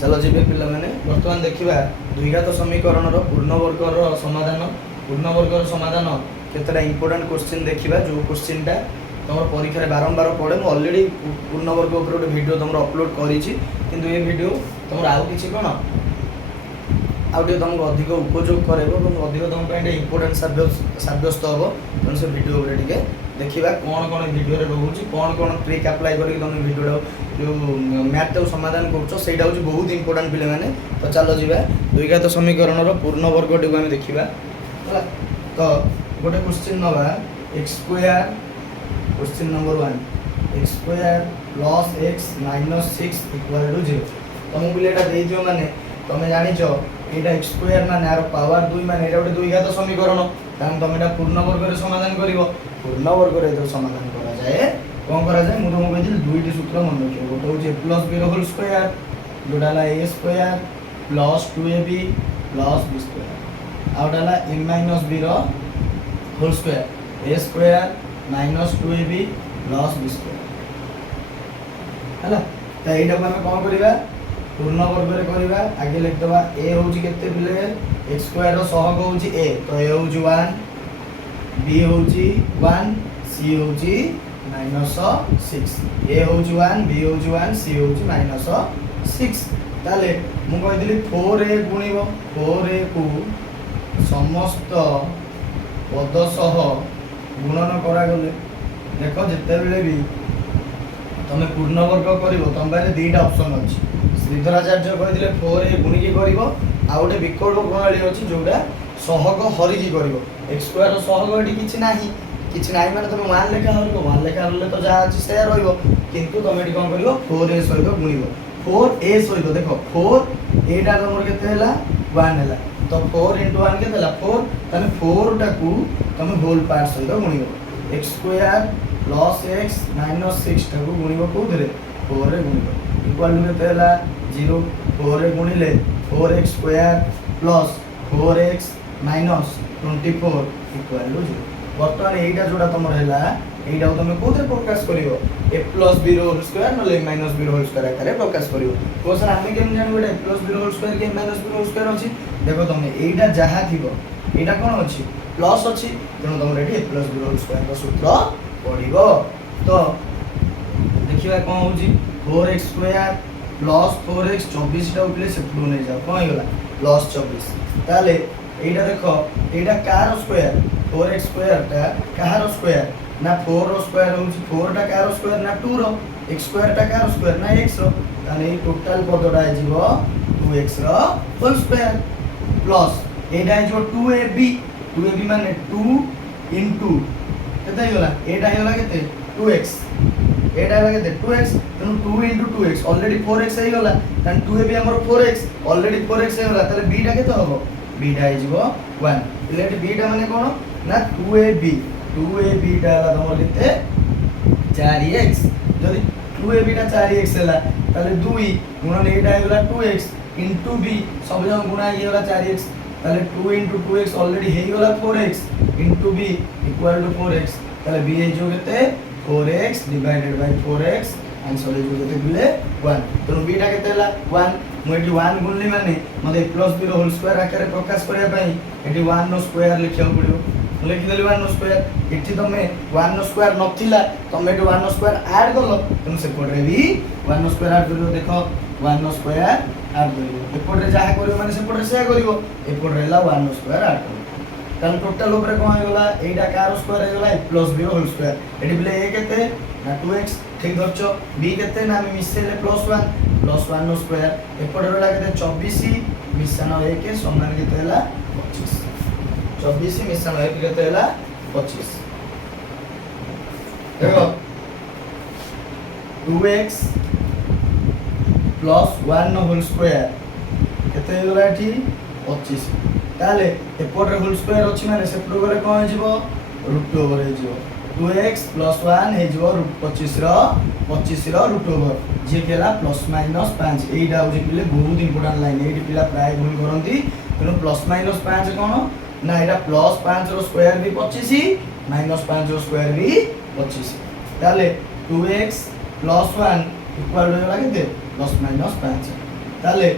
चलो जीवे पिला माने वर्तमान देखिबा द्विघात समीकरण रो पूर्णवर्गर समाधान समाधान केतरा इंपोर्टेंट क्वेश्चन देखिबा जो क्वेश्चन टा तमर परीक्षा रे बारंबार पड़े मु ऑलरेडी पूर्णवर्ग ऊपर गोटे वीडियो तमर अपलोड करिछि किंतु ए वीडियो तमर आउ किछि कोन आउटे तुमको अधिक उपयोग करेबो এবং अधिक तुम पे इंपोर्टेंट साब्यस्त हबो तन से वीडियो रे टिके देखिबा कोन कोन वीडियो रे रहउछि कोन ट्रिक अप्लाई करी तुम वीडियो जो मैथ तो समाधान करछो सेटा होछि बहुत इंपोर्टेंट पिले माने तो चलो जीवा द्विघात समीकरण रो पूर्ण वर्ग टिको हम देखिबा हला तो गोटे क्वेश्चन नबा x square question number 1 x square plus x minus 6 equal to 0 तुम बिलेटा दे दियो माने तुम जानिछो एटा x स्क्वायर माने आरो पावर 2 माने एटा गोटे द्विघात समीकरण कारण तुम एटा पूर्ण वर्ग रे समाधान करिवो पूर्ण वर्ग रे तो समाधान करा जाए कोन करा जाए मु तुमको कहिल दुईटी सूत्र मन रखियो गोटे होचे प्लस b रो होल स्क्वायर जोडाला a square plus 2ab plus b square आउडाला a माइनस b रो whole square a square minus 2ab plus b square हला त एटा हम कोन करिवा पूर्ण वर्ग रे करिवा आगे लिख दबा a होची केते बिले x स्क्वायर रो सहग होची a तो a होची 1 b होची 1 c होची -6 a होची 1 b होची 1 c होची -6 ताले मु कहिदिली 4a गुणिबो 4a को समस्त पद सह गुणन करा गले देखो जते बेले भी तमे पूर्ण वर्ग करिवो तम बारे दुईटा ऑप्शन अछि श्रीधराचार्य कहिदिले 4a गुणिकी करिवो आ गोटे विकल्प प्रणाली अछि जोडा सहग हरिकी करिवो x स्क्वायर रो सहग एठी किछि नाही माने तमे 1 लेखा हरिवो 1 लेखा हरले तो जा अछि से रहइवो किंतु तमे एठी कोन करिवो 4a सहित गुणिवो 4a सहित देखो 4 एटा तमर केते हला 1 हला तो 4 * 1 केते हला 4 तमे 4 टा को तमे होल पार्ट सहित गुणिवो x square plus x minus 6 टा को गुणिवो कोथरे 4 रे गुणिवो इक्वल टू केते हला 0 4 रे गुणिले 4x square plus 4x minus 24 equal to 0 वर्तमान एटा जोडा तमर हला एटा तमे कोथरे प्रकाश करिवो a प्लस b रो होल स्क्वायर नले a माइनस b रो होल स्क्वायर आकारे प्रकाश करिवो तो सर आमे केम जानि बेटा a प्लस b रो होल स्क्वायर के a माइनस b रो होल स्क्वायर अछि देखो तमे एटा जहा थिबो एटा कोन अछि प्लस अछि तेनो तमर एटी a प्लस b रो होल स्क्वायर का सूत्र पडिबो तो देखिबा कोन होछि 4x स्क्वायर प्लस 4x 24 टा उठले से पुरो नै जाओ कोन होला प्लस 24 ताले एटा देखो एटा कार स्क्वायर 4x स्क्वायर टा कार स्क्वायर ना 4 रो स्क्वायर होछि 4 टा कार स्क्वायर ना 2 रो x स्क्वायर टा कार स्क्वायर ना x रो ताले ए टोटल पदडा आइजिवो 2x रो whole square plus iota आइजिवो 2ab माने 2 इनटू केते होला एटा होला केते 2x एटा होला केते 2x तनु 2 * 2x ऑलरेडी 4x हे होला तन 2ab हमर 4x ऑलरेडी 4x हे होला ताले b टा केते होबो b टा आइजिवो 1 इलेट b टा माने कोन ना 2ab टा होला तमर केते 4x जदी 2ab टा 4x होला ताले 2 गुणन एटा हे होला 2x इनटू b सब जन गुणा हे होला 4x ताले 2 * 2x ऑलरेडी हे होला 4x into b equal to 4x ताले b हे जो केते 4x divided by 4x answer हे जो केते बिले 1 तो b टा केते हला 1 मु एटी 1 गुणली माने मते प्लस b रो होल स्क्वायर आकारे प्रकाश करिया पई एटी 1 नो स्क्वायर लिखियो पड़ियो मु लिखि देली 1 नो स्क्वायर एटी तमे 1 नो स्क्वायर नथिला तमे एटी 1 नो स्क्वायर ऐड करलो तुम से पडरे भी 1 नो स्क्वायर ऐड करियो देखो 1 नो स्क्वायर ऐड करियो एपडरे जाहा करियो माने से पडरे से करियो एपडरे हला 1 नो स्क्वायर ऐड करियो तन टोटल ऊपर कोन हे गला एटा कार स्क्वायर हे गला प्लस b होल स्क्वायर एटी बिले a केते ना 2x ठीक धरछो b केते ना हम मिसेले प्लस 1 नो स्क्वायर एपडर होला केते 24 मिशन 1 के समान केते हला 25 24 मिशन 1 केते हला 25 देखो 2x plus 1 no whole square केते होला एठी 25 ताले एपडर होल स्क्वायर अछि माने सेपड गले कोन हिजबो रूट ओवर हिजबो 2x + 1 हिजबो रूट 25 रो रूट ओवर जे केला प्लस माइनस 5 एइडा होछि पिले बहुत इंपोर्टेंट लाइन एइडी पिला प्राय भूल करंती तेनो प्लस माइनस 5 कोन ना एटा प्लस 5 रो स्क्वायर भी 25 माइनस 5 रो स्क्वायर भी 25 ताले 2x + 1 इक्वल हो गेला केते प्लस माइनस 5 ताले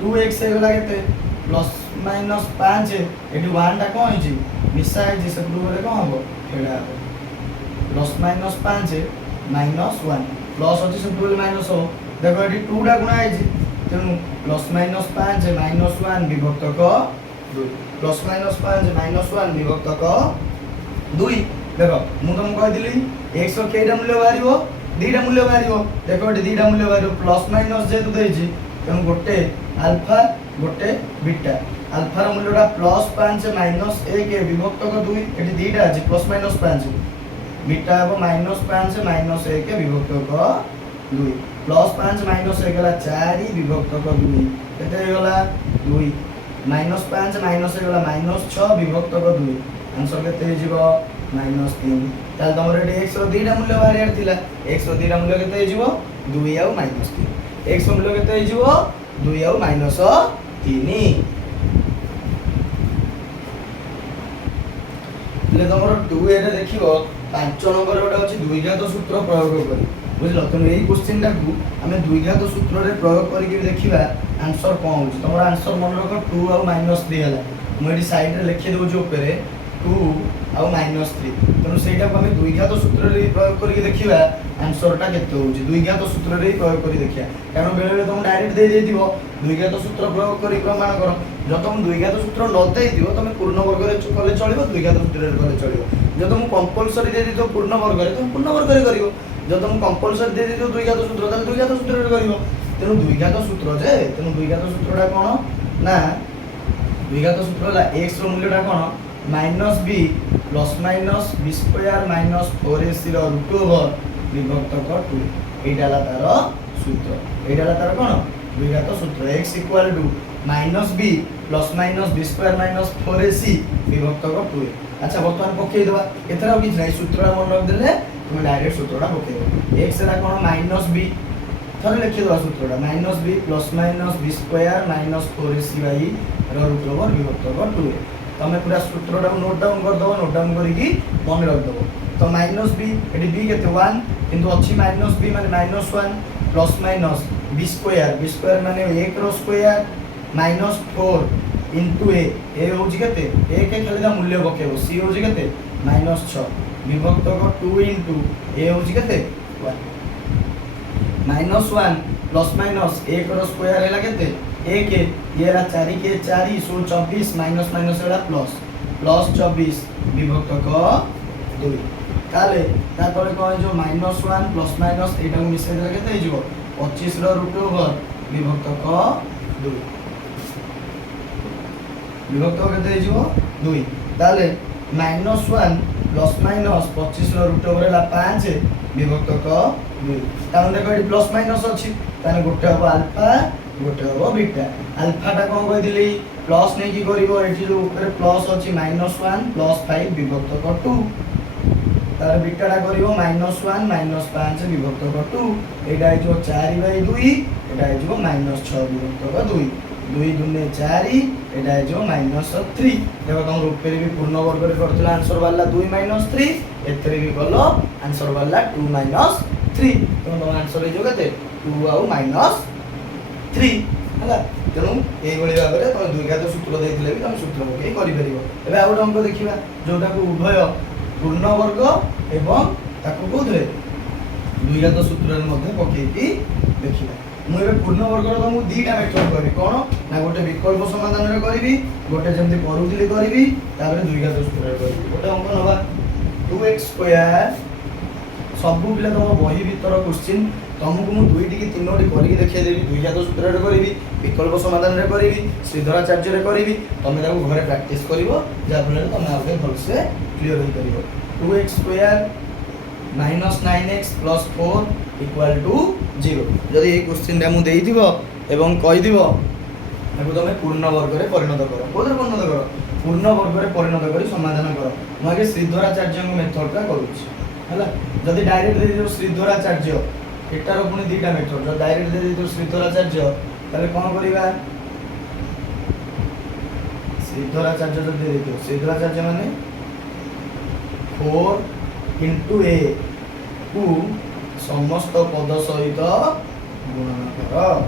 2x हेगला केते प्लस माइनस 5 एठी 1 टा कोन होई मिसा है से टू रे कोन हबो एडा प्लस माइनस 5 माइनस 1 प्लस अछि से टू माइनस हो देखो एठी 2 टा गुणा है तेनु प्लस माइनस 5 माइनस 1 विभक्त क 2 प्लस माइनस 5 माइनस 1 विभक्त क 2 देखो मु तुम कह दिली x रो केटा मूल्य बारिबो दीटा मूल्य बारिबो देखो एठी दीटा मूल्य बारिबो प्लस माइनस जे तू देछि तेनु गोटे अल्फा गोटे बीटा अल्फा रो मूल्यटा प्लस 5 माइनस 1 विभक्त क 2 एठी दीटा अछि प्लस माइनस 5 बीटा हो माइनस 5 माइनस 1 विभक्त क 2 प्लस 5 माइनस 1 गला 4 विभक्त क 2 केते गला 2 माइनस 5 माइनस 1 गला माइनस 6 विभक्त क 2 आंसर केते हिजिबो माइनस 3 ताल तमरे एठी x रो दीटा मूल्य बारियार थिला x रो दीटा मूल्य केते हिजिबो 2 आउ माइनस 3 x रो मूल्य केते हिजिबो 2 आउ माइनस 3 ले तमरो 2 एटा देखिबो 5 नंबर गोटे अछि द्विघात सूत्र प्रयोग करी बुझलो तुम एई क्वेश्चन टा को हमें द्विघात सूत्र रे प्रयोग करी के देखिबा आंसर कोन होछि तमरो आंसर मन रखो 2 आउ माइनस 3 हला मु एडी साइड रे लिखि दउ जो ऊपर 2 आउ माइनस 3 तनु सेटा को हमें द्विघात सूत्र रे प्रयोग करी के देखिबा आंसर टा केते होछि द्विघात सूत्र रे प्रयोग करी देखिया कारण बेले बेले तुम डायरेक्ट दे देथिबो द्विघात सूत्र प्रयोग करी प्रमाण करो जो तुम द्विघात सूत्र न दे दियो तुम पूर्ण वर्ग रे कले चलिबो द्विघात सूत्र रे कले चलिबो जो तुम कंपलसरी दे दियो पूर्ण वर्ग रे तुम पूर्ण वर्ग रे करिवो जो तुम कंपलसरी दे दियो द्विघात सूत्र त द्विघात सूत्र रे करिवो तेनु द्विघात सूत्र जे तेनु द्विघात सूत्रटा कोन ना द्विघात सूत्र ला x रो मूल्यटा कोन minus b plus minus b square minus 4ac रो रूट ओवर विभक्त क 2 एटा ला तार सूत्र एटा ला तार कोन द्विघात सूत्र x equal to minus b plus minus b square minus 4ac विभक्त क 2 अच्छा वर्तमान पक्के देबा एतरा कि नै सूत्रटा मन रख देले तुम डायरेक्ट सूत्रटा पक्के देबा x रा कोन माइनस b थरे लिखि देबा सूत्रटा minus b plus minus b square minus 4ac by रो रूट ओवर विभक्त क 2 तमे पूरा सूत्रटा नोट डाउन कर दबो नोट डाउन करी की मन रख दबो तो माइनस b एटी b केते 1 किंतु अच्छी माइनस b माने minus 1 plus minus b square माने 1 रो स्क्वायर माइनस 4 इनटू a होजी केते a के खाली दा मूल्य बकेबो c होजी केते माइनस 6 विभक्त को 2 इनटू a होजी केते 1 माइनस 1 प्लस माइनस 1 रो स्क्वायर हैला केते 1 ये रा 4 के 4 सो 24 माइनस माइनस हैला प्लस 24 विभक्त को 2 ताले ता तळे को जो माइनस 1 प्लस माइनस एटा को मिसे देला केते हिजो 25 रो रूट ओवर विभक्त को 2 विभक्त केते हिजो 2 ताले माइनस 1 प्लस माइनस 25 रो रूट ओवर ला 5 विभक्त को 2 ताने देखो एटी प्लस माइनस अछि ताने गोटे हो अल्फा गोटे हो बीटा अल्फा टा कोन कहि दिली प्लस नै की करिवो एटी जो ऊपर प्लस अछि -1 प्लस 5 विभक्त को 2 तार बीटा टा करिवो -1 -5 विभक्त को 2 एटा जो 4/2 एटा जो -6 विभक्त को 2 2 दुने 4 एटा जो -3 देखो तुम ऊपर भी पूर्ण वर्ग रे करथिला आंसर वाला 2 -3 एथरे भी कलो आंसर वाला 2 -3 तो आंसर जो केते 2 आउ -3 हला तेणु एभଳି ଭାବରେ ତମେ ଦ୍ୱିଘାତ ସୂତ୍ର ଦେଇଥିଲେ ବି ତମେ ସୂତ୍ର ପକେଇ କରିପାରିବ ଏବେ ଆଉ ଗୋଟେ ଅଙ୍କ ଦେଖିବା ଯୋଉଟାକୁ ଉଭୟ ପୂର୍ଣ୍ଣ ବର୍ଗ ଏବଂ ତାକୁ କୋଉଥିରେ ଦ୍ୱିଘାତ ସୂତ୍ରରେ ମଧ୍ୟ ପକେଇକି ଦେଖିବା ମୁଁ ଏବେ ପୂର୍ଣ୍ଣ ବର୍ଗର ତମକୁ ଦିଟା ମେଥଡ କରିବି କଣ ନା ଗୋଟେ ବିକଳ୍ପ ସମାଧାନରେ କରିବି ଗୋଟେ ଯେମିତି କରୁଥିଲି କରିବି ତାପରେ ଦ୍ୱିଘାତ ସୂତ୍ରରେ କରିବି ଗୋଟେ ଅଙ୍କ नवा 2x² ସବୁ ପିଲା ତମ ବହି ଭିତର क्वेश्चन तुमको मु दुईटी कि तीनोटी करके देखिए देबी द्विघात सूत्र रे करबी विकल्प समाधान रे करबी श्रीधराचार्य रे करबी तमे ताको घरे प्रैक्टिस करिवो जा फले तमे आगे भल से क्लियर होई परिवो 2x² -9x + 4 = 0 जदि ए क्वेश्चन रे मु देई दिबो एवं कहि दिबो ताको तमे पूर्ण वर्ग रे परिणत करो कोदरे परिणत करो पूर्ण वर्ग रे परिणत करी समाधान करो म आगे श्रीधराचार्य को मेथड का करूची हला जदि डायरेक्ट दे दिबो श्रीधराचार्य एटार पुणी दीटा मेथड जो डायरेक्ट दे दे श्रीधराचार्य ताले कोन करिबा श्रीधराचार्य जो दे दे श्रीधराचार्य माने 4 * a को समस्त पद सहित गुणन कर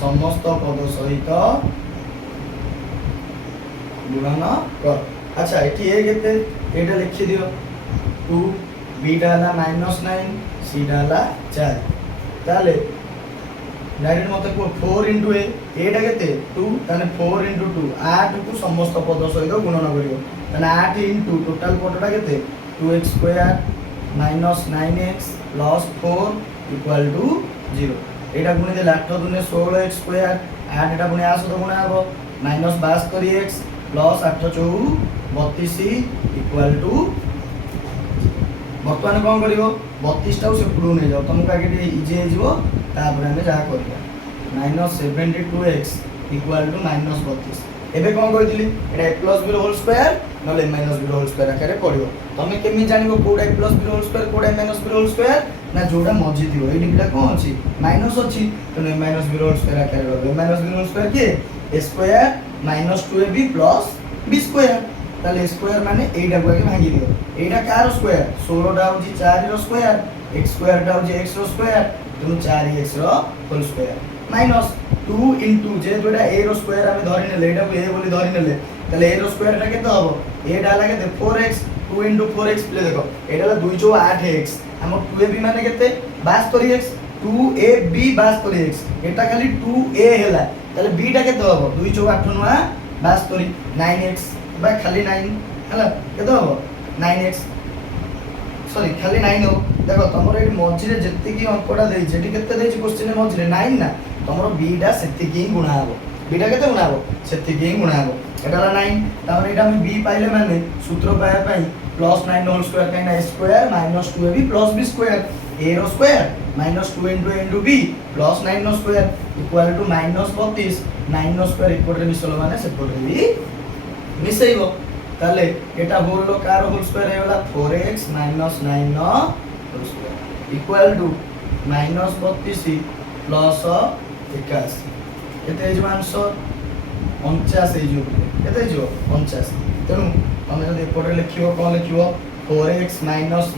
समस्त पद सहित गुणन कर। अच्छा एठी ए केते एटा लिखि दियो 2 बी टा हला -9 सी टा हला 4 ताले डायरेक्ट मते को 4 * ए एटा केते 2 ताने 4 * 2 8 को समस्त पद सहित गुणन करियो ताने 8 * टोटल पदटा केते 2x स्क्वायर -9x + 4 = 0 एटा गुणी देला 8 दुने 16x स्क्वायर 8 एटा गुणी 8 गुणा हबो -72x + 8 चौ 32 = बर्तमान कौन करिवो 32 टाउ से पुडू नै जाओ तुमको आगे इजी हे जिवो तापर हमें जा करिया -72x = -32 एबे कौन कहितली एटा a + b होल स्क्वायर नले a - b होल स्क्वायर आकारे पडिवो तमे केमि जानिबो कोडा a + b होल स्क्वायर कोडा a - b होल स्क्वायर ना जोडा मझी दियो एडी बिटा कोन अछि माइनस अछि तो a - b होल स्क्वायर आकारे रहबो a - b होल स्क्वायर के a square -2ab + b square ताले स्क्वायर माने एटा को आगे भांगी दियो एटा कार स्क्वायर 16 टा होची 4 रो स्क्वायर x स्क्वायर टा होची x रो स्क्वायर तो 4x रो होल स्क्वायर माइनस 2 * जे जोडा a रो स्क्वायर हम धरि नेले एटा को a बोली धरि नेले ताले a रो स्क्वायर टा केते हबो a टा लागे 4x 2 * 4x प्ले देखो एटा ला 2 * 8x हम 2ab माने केते 72x 2ab 72x एटा खाली 2a हैला ताले b टा केते हबो 2 * 8 नुआ 72 9x बा खाली 9 हला केते हबो 9x सॉरी खाली 9 हो देखो तमरो एटी मझिरे जत्ते की अंकड़ा देई जेटी केते देई क्वेश्चन मझिरे 9 ना तमरो b टा सेति की गुणा हबो b टा केते गुणा हबो सेति की गुणा हबो एटा ला 9 तापर एटा हम b पाइले माने सूत्र पाया पई +9 होल स्क्वायर काइना a square -2ab + b square a रो स्क्वायर -2 * b + 9 नो स्क्वायर = -32 9 नो स्क्वायर इक्वल मिसलो माने सेपटे भी मिसेइबो ताले एटा होल लो कार होल स्क्वायर हेला 4x - 9 नो whole square equal to -32 plus 81 केते जे आंसर 49 हे जो केते जो 49 तेनु हम जदि एपटे लिखिबो कोन लिखिबो 4x -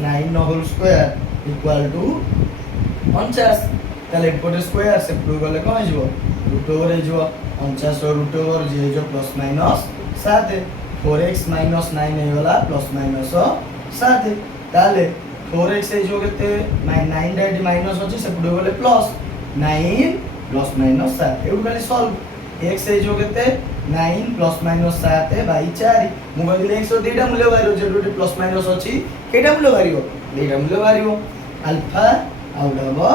9 नो होल स्क्वायर इक्वल टू 49 ताले एपटे स्क्वायर से प्रूव गले कोन हिजो रूट ओवर हिजो 49 रो रूट ओवर जे जो प्लस माइनस 7 4x - 9 हे वाला +- 7 ताले 4x हे जो केते 9 डाइट माइनस अछि से पुडे गले प्लस 9 + -7 एउ खाली सॉल्व x हे जो केते 9 + -7 / 4 मु कहले x रो दुईटा मूल्य बाहिरो जे जोटी प्लस माइनस अछि केटा मूल्य बाहिरो दुईटा मूल्य बाहिरो अल्फा आउ डबो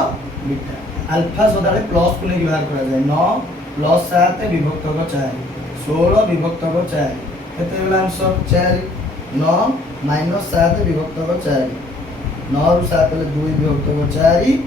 बीटा अल्फा सदाले प्लस को नै बाहर करा जाय 9 + 7 विभक्त 4 16 विभक्त 4 केते होला आंसर 4 9 - 7 विभक्त 4 9 रु 7 ले 2 विभक्त 4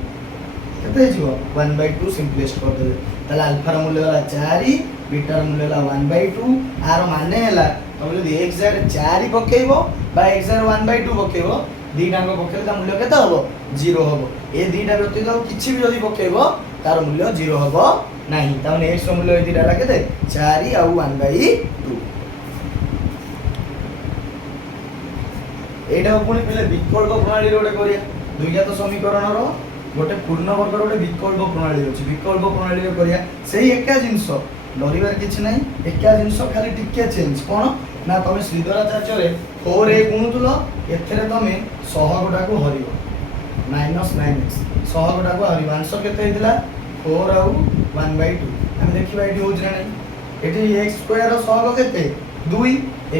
केते जिवो 1/2 सिंपलेस्ट कर देले ताले अल्फा रो मूल्य होला 4 बीटा रो मूल्य होला 1/2 आरो माने होला तब जदी x जारे 4 पकेइबो बा x जारे 1/2 पकेइबो दीटांग पकेले ता मूल्य केते हबो 0 हबो ए दीटा व्यतीत किछि भी जदी पकेइबो तार मूल्य 0 हबो नाही ता माने x रो मूल्य ए दीटा केते 4 आ 1/2 एटा पुणी पहिले विकल्प प्रणाली रोडे करिया द्विघात समीकरण रो गोटे पूर्ण वर्ग रो गोटे विकल्प प्रणाली अछि विकल्प प्रणाली रो करिया सेही एका जिंस डरिबार किछि नै एका जिंस खाली टिके चेंज कोन ना तमे श्रीधराचार्य रे 4a गुणुतलो एथरे तमे सहगटा को हरिबो -9x सहगटा को हरिबो आंसर केते हेतिला 4 आ 1/2 हम देखिबा एठी होज नै एठी x स्क्वायर रो सहग केते 2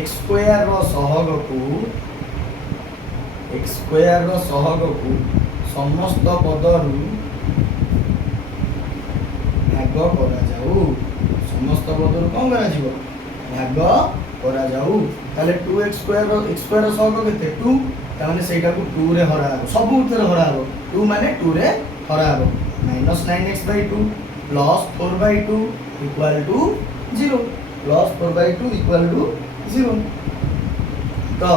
x स्क्वायर रो सहग को x स्क्वायर रो सहग को समस्त पदरु भाग करा जाऊ समस्त पदरु कोन करा जीवो भाग करा जाऊ ताले 2x square rho x square rho सहग केते 2 ता माने सेटा को 2 रे हरा हो सब उतरे हरा हो 2 माने 2 रे हरा हो -9x/2 + 4/2 = 0 + 4/2 = 0 तो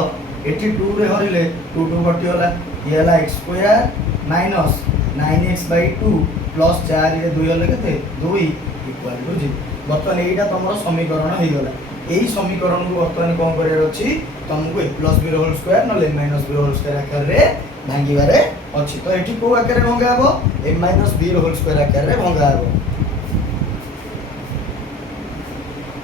एठी 2 रे हरिले 2 2 कटि होला ये होला x square minus 9x/2 plus 4 रे 2 होला केते 2 = 0 बर्तमान एटा तमरो समीकरण हे गला एही समीकरण को बर्तमान कोन करे अछि तुमको a + b होल स्क्वायर न a - b होल स्क्वायर आकार रे भांगीबारे अछि तो एठी को आकार रे भंगा हबो a - b होल स्क्वायर आकार रे भंगा हबो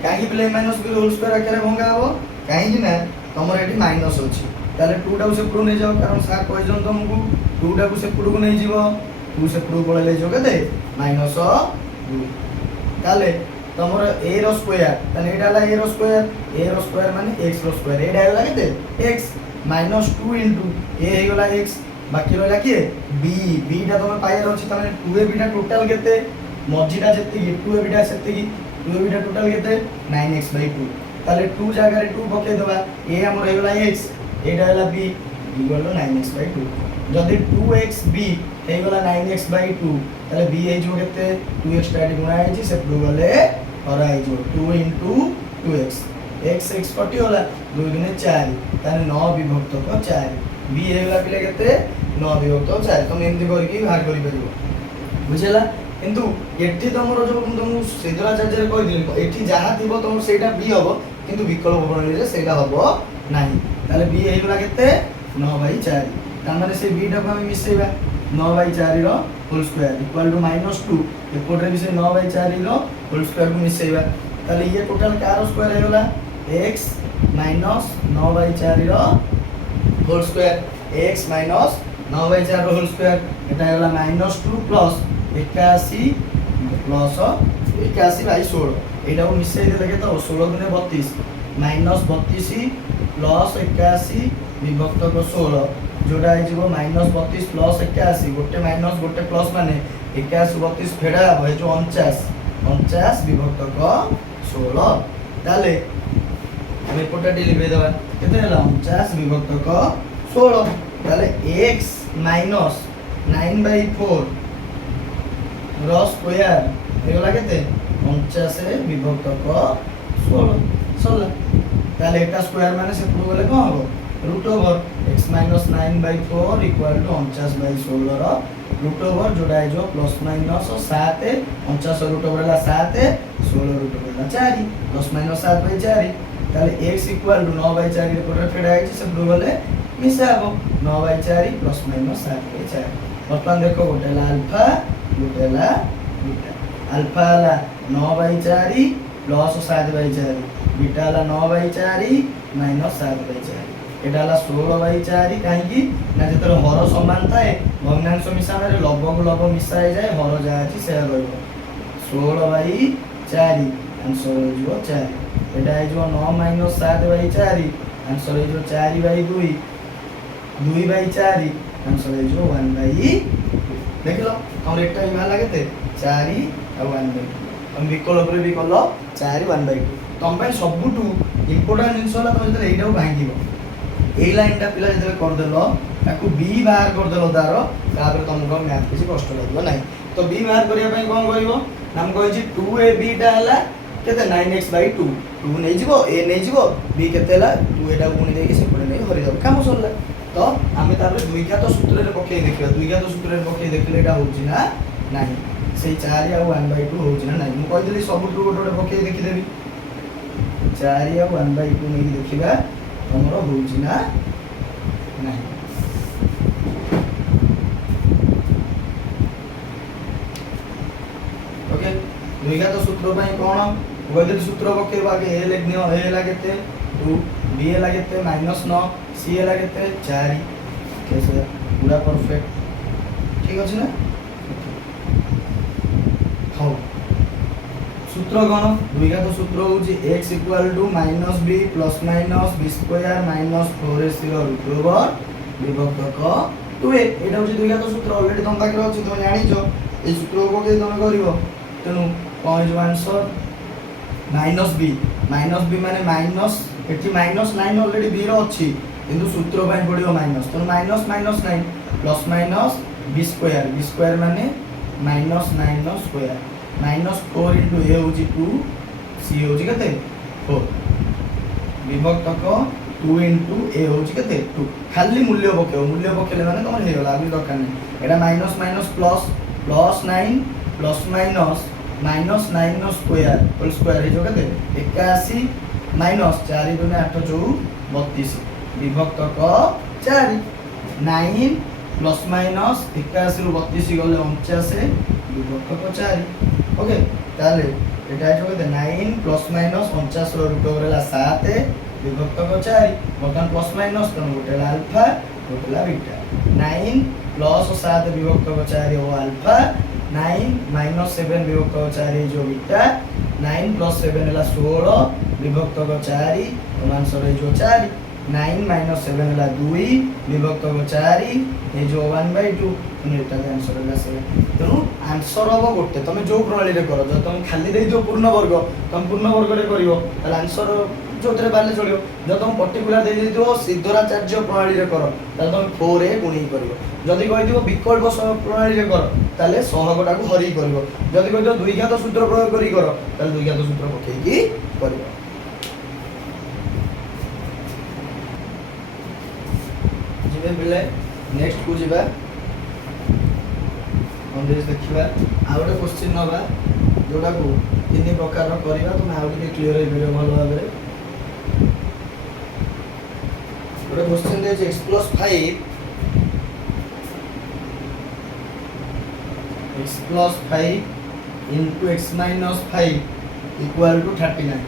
କାହିଁକି ପିଲା a minus b whole square ଆକାରରେ ଭଙ୍ଗା ହବ କାହିଁକି ନା ତମର ଏଠି ମାଇନସ୍ ଅଛି ତାହେଲେ 2 ଟାକୁ ସେପଟକୁ ନେଇଯାଅ କାରଣ ସାର୍ କହିଛନ୍ତି ତମକୁ 2 ଟାକୁ ସେପଟକୁ ନେଇଯିବ 2 ସେପଟକୁ ପଳେଇଲେ ହେଇଯିବ କେତେ -2 ତାହେଲେ ତମର a ର ସ୍କୋୟାର ତାହେଲେ ଏଇଟା ହେଲା a ର ସ୍କୋୟାର ମାନେ x ର ସ୍କୋୟାର ଏଇଟା ହେଲା କେତେ x -2 ଇନଟୁ a ହେଇଗଲା x बाकी रहला किए b b टा तमे पायर अछि तमे 2a b टा टोटल केते मझिटा जेति 2a b टा सेति 2a b टा टोटल केते 9x/2 ताले 2 जगह रे 2 पके दबा a हमर हेगला x एटा हला b इक्वल टू 9x/2 जदि 2x b हेगला 9x/2 ताले b हे जो केते 2x टा गुणा हे से प्लू गले हरा हे जो 2 * 2x x x कटि होला 2 गुणे 4 ताले 9 विभक्त को 4 b हेगला पिले केते 9 विभक्त 4 तुम एमती करके बाहर करि परिबो बुझेला किंतु एठी तमरो जो तुम सिद्धराचार्य रे कहि दिले एठी जहा थिबो तुम सेटा b हबो किंतु विकल्प प्रणाली रे सेटा हबो नाही ताले b हेगला केते 9/4 ता माने से b टा को हम मिसेबा 9/4 रो होल स्क्वायर इक्वल टू -2 एपोट रे भी से 9/4 रो होल स्क्वायर को मिसेबा ताले ये टोटल कार स्क्वायर हेगला x - 9/4 रो होल स्क्वायर x - 9/4 रो होल स्क्वायर एटा हेगला -2 प्लस 81 प्लस 81/16 एटा को मिसै देले के तो 16 गुने 32 -32 प्लस 81 विभक्त को 16 जोटा हे जीवो -32 प्लस 81 गोटे माइनस गोटे प्लस माने 81 32 फेडा हे जो 49 विभक्त को 16 ताले हम एपोटा डी लिखै दबा केते हला 49 विभक्त को 16 ताले x - 9/4 रो स्क्वायर हेगला केते 49 विभक्त को 16 16 ताले एटा स्क्वायर माने से पुरो गले कोन हो root over x - 9/4 equal to 49/16 रो रूट ओवर जोड़ा है जो प्लस माइनस 7 49 रूट ओवर ला 7 16 रूट ओवर ला 4 प्लस माइनस 7/4 ताले x इक्वल टू 9/4 रे कोटर फेडा है से पुरो गले मिसाबो 9/4 प्लस माइनस 7/4 बर्तमान देखो गोटे ला अल्फा गोटे ला बीटा अल्फा ला 9/4 प्लस 7/4 बीटा ला 9/4 माइनस 7/4 एटा ला 16/4 काहे कि ना जेतर हर समान थाए भग्नांश मिशान रे लव को लव मिसाई जाए हर जा अछि से रहइबो 16/4 आंसर हो जो 4 एटा है जो 9 - 7/4 आंसर है जो 4/2 2/4 आंसर है जो 1/2 देख लो हम एकटा इमा लागते 4 और 1/2 हम विकल्प रे भी कलो 4 1/2 तम पे सबुटू इंपोर्टेंट जिंस होला तम जते एटा भांगिबो ए लाइनटा पिला जते कर देलो ताकू बी बाहर कर देलो तारो तापर तुमको मैथ किसी कष्ट लागबो नाही तो बी बाहर करिया पई कोन करिवो हम कहै छी 2ab टा हला केते 9x/2 2 नै जिवो a नै जिवो b केते हला 2 एटा गुणी देके सेपडे नै हरि जाबो काम सरला तो आमे तापर द्विघात सूत्र रे पके देखिबा द्विघात सूत्र रे पके देखले एटा होउची ना नाही से 4 और 1/2 होउची ना नाही मु कहि देली सब टू गोटे पके देखि देबी 4 और 1/2 नै देखिबा हमरो होउची ना नाही ओके द्विघात सूत्र पई कोन द्विघात सूत्र पके आगे a लिखनियो a ला केते 2 b ला केते -9 c ला केते 4 कैसे पूरा परफेक्ट ठीक अछि ना हां सूत्र कोन द्विघात सूत्र होउची x - b plus minus b square minus 4ac root over विभक्त को 2a एटा होची द्विघात सूत्र ऑलरेडी तुम पाखरे अछि तुम जानि जो ए सूत्र को के तुम करिवो तेनु पॉइंट आंसर -b माने माइनस एठी -9 ऑलरेडी b रो अछि किंतु सूत्र पई पडियो माइनस तो minus -9 plus minus b square माने -9 नो स्क्वायर -4 * a होची 2 c होची केते 4 विभक्त को 2 * a होची केते 2 खाली मूल्य पकेले माने तमर हे गला अभी दरकार नै एटा minus plus plus 9 plus minus -9 नो स्क्वायर होल स्क्वायर हे जो केते 81 माइनस 4 * 2 = 8 = 32 विभक्त को 4 9 प्लस माइनस 81 रु 32 गले 49 विभक्त को 4 ओके ताले এটা আছে কেতে 9 প্লস মাইনস 49 ର ରୁଟ୍ ଓଭର ହେଲା 7 ବିଭକ୍ତ 4 ବର୍ତ୍ତମାନ ପ୍ଲସ୍ ମାଇନସ୍ ତେଣୁ ଗୋଟେ ହେଲା ଆଲଫା ଗୋଟେ ହେଲା ବିଟା 9 ପ୍ଲସ୍ 7 ବିଭକ୍ତ 4 ଓ ଆଲଫା 9 ମାଇନସ୍ 7 ବିଭକ୍ତ 4 ହେଇଯିବ ବିଟା 9 ପ୍ଲସ୍ 7 ହେଲା 16 ବିଭକ୍ତ 4 ଆନ୍ସର ହେଇଯିବ 4 9 ମାଇନସ୍ 7 ହେଲା 2 ବିଭକ୍ତ 4 ହେଇଯିବ 1/2 ଏଟା ଆନ୍ସର ହେଲା 7 ତେଣୁ ଆନ୍ସର ହବ ଗୋଟେ ତମେ ଯୋଉ ପ୍ରଣାଳୀରେ କର ଯଦି ତମେ ଖାଲି ଦେଇଦିଅ ପୂର୍ଣ୍ଣ ବର୍ଗ ତମେ ପୂର୍ଣ୍ଣ ବର୍ଗରେ କରିବ ତାହେଲେ ଆନ୍ସର ଯୋଉଥିରେ ବାଲେ ଚଳିବ ଯଦି ତମେ ପର୍ଟିକୁଲାର ଦେଇ ଦେଇଥିବ ସିଦ୍ଧରାଚାର୍ଯ୍ୟ ପ୍ରଣାଳୀରେ କର ତାହେଲେ ତମେ 4 ରେ ଗୁଣିକି କରିବ ଯଦି କହିଥିବ ବିକଳ୍ପ ପ୍ରଣାଳୀରେ କର ତାହେଲେ ସହଗଟାକୁ ହରିକି କରିବ ଯଦି କହିଥିବ ଦ୍ୱିଘାତ ସୂତ୍ର ପ୍ରୟୋଗ କରି କର ତାହେଲେ ଦ୍ୱିଘାତ ସୂତ୍ର ପକେଇକି କରିବ ଯିବେ ପିଲେ ନେକ୍ସଟ କୁ ଯିବା ଅନ୍ଦେଶ ଦେଖିବା ଆଉ ଗୋଟେ क्वेश्चन नबा जोटाକୁ ତିନି ପ୍ରକାରର କରିବା ତମେ ଆଉ ଟିକେ କ୍ଲିୟର ହେଇପାରିବ ଭଲ ଭାବରେ ଗୋଟେ क्वेश्चन ଦେଇଛି x + 5 x + 5 into x - 5 equal to 39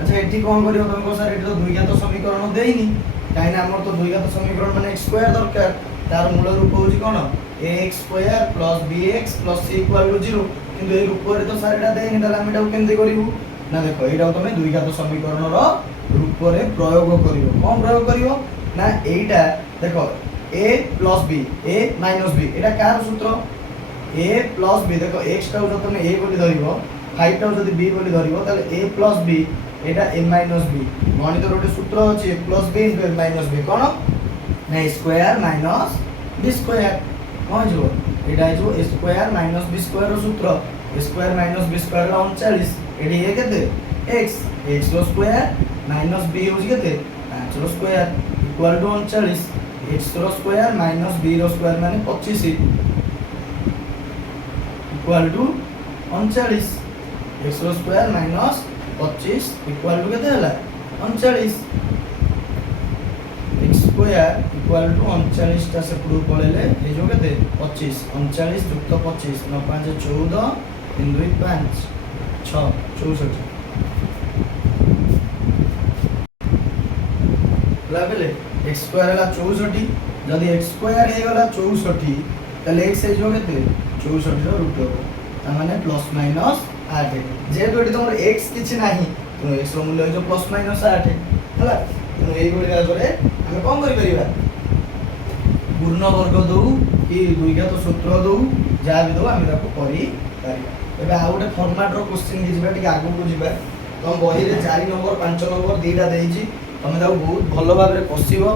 अच्छा एठी कोन करियो तम को सर एठी तो द्विघात समीकरण देइनी काहे ना हमर तो द्विघात समीकरण माने x स्क्वायर दरकार तार मूल रूप होची कोन ax स्क्वायर + bx + c = 0 किंतु ए रूप रे तो सर एटा देइनी ताले हम एटा केमते करिवु ना देखो एटा तमे द्विघात समीकरण रो रूप रे प्रयोग करिवो कोन प्रयोग करिवो ना एटा देखो a + b a - b Etah car सूत्र a + b देखो x टा जो तमे a बोली धरिवो 5 टा जदी b बोली धरिवो ताले a + b Etah a - b गणित रोटे सूत्र अछि a + b * a - b कोन ना a square minus b square कोन जो एटा जो a square minus b square रो सूत्र a square minus b square 39 एडी ए केते x x रो स्क्वायर माइनस b होछि केते 5 रो स्क्वायर इक्वल टू 39 x रो स्क्वायर माइनस b रो स्क्वायर माने 25 इक्वल टू 39 x रो स्क्वायर माइनस 25 इक्वल टू केते हला 39 x स्क्वायर इक्वल टू 39 ता से पुरु पळेले ए जो केते 25 39 + 25 9 5 14 3 2 5 6 64 लागले x स्क्वायर हला 64 जदी x स्क्वायर हे गला 64 तले x हे जो केते 64 रो रूट हो ता माने प्लस माइनस 8 जे दोडी तमर x किछि नाही तो x रो मूल्य हो जो प्लस माइनस 8 हला तो एई गोडी करे हम कोन करि परिबा पूर्ण वर्ग दउ कि द्विघात सूत्र दउ जा भी दउ हम ताको करि परिबा एबे आ गोटे फॉर्मेट रो क्वेश्चन कि जिबा टिके आगु को जिबा तम बही रे 4 नंबर 5 नंबर दीटा देइची तमे ताको बहुत भलो भाबरे कसिबो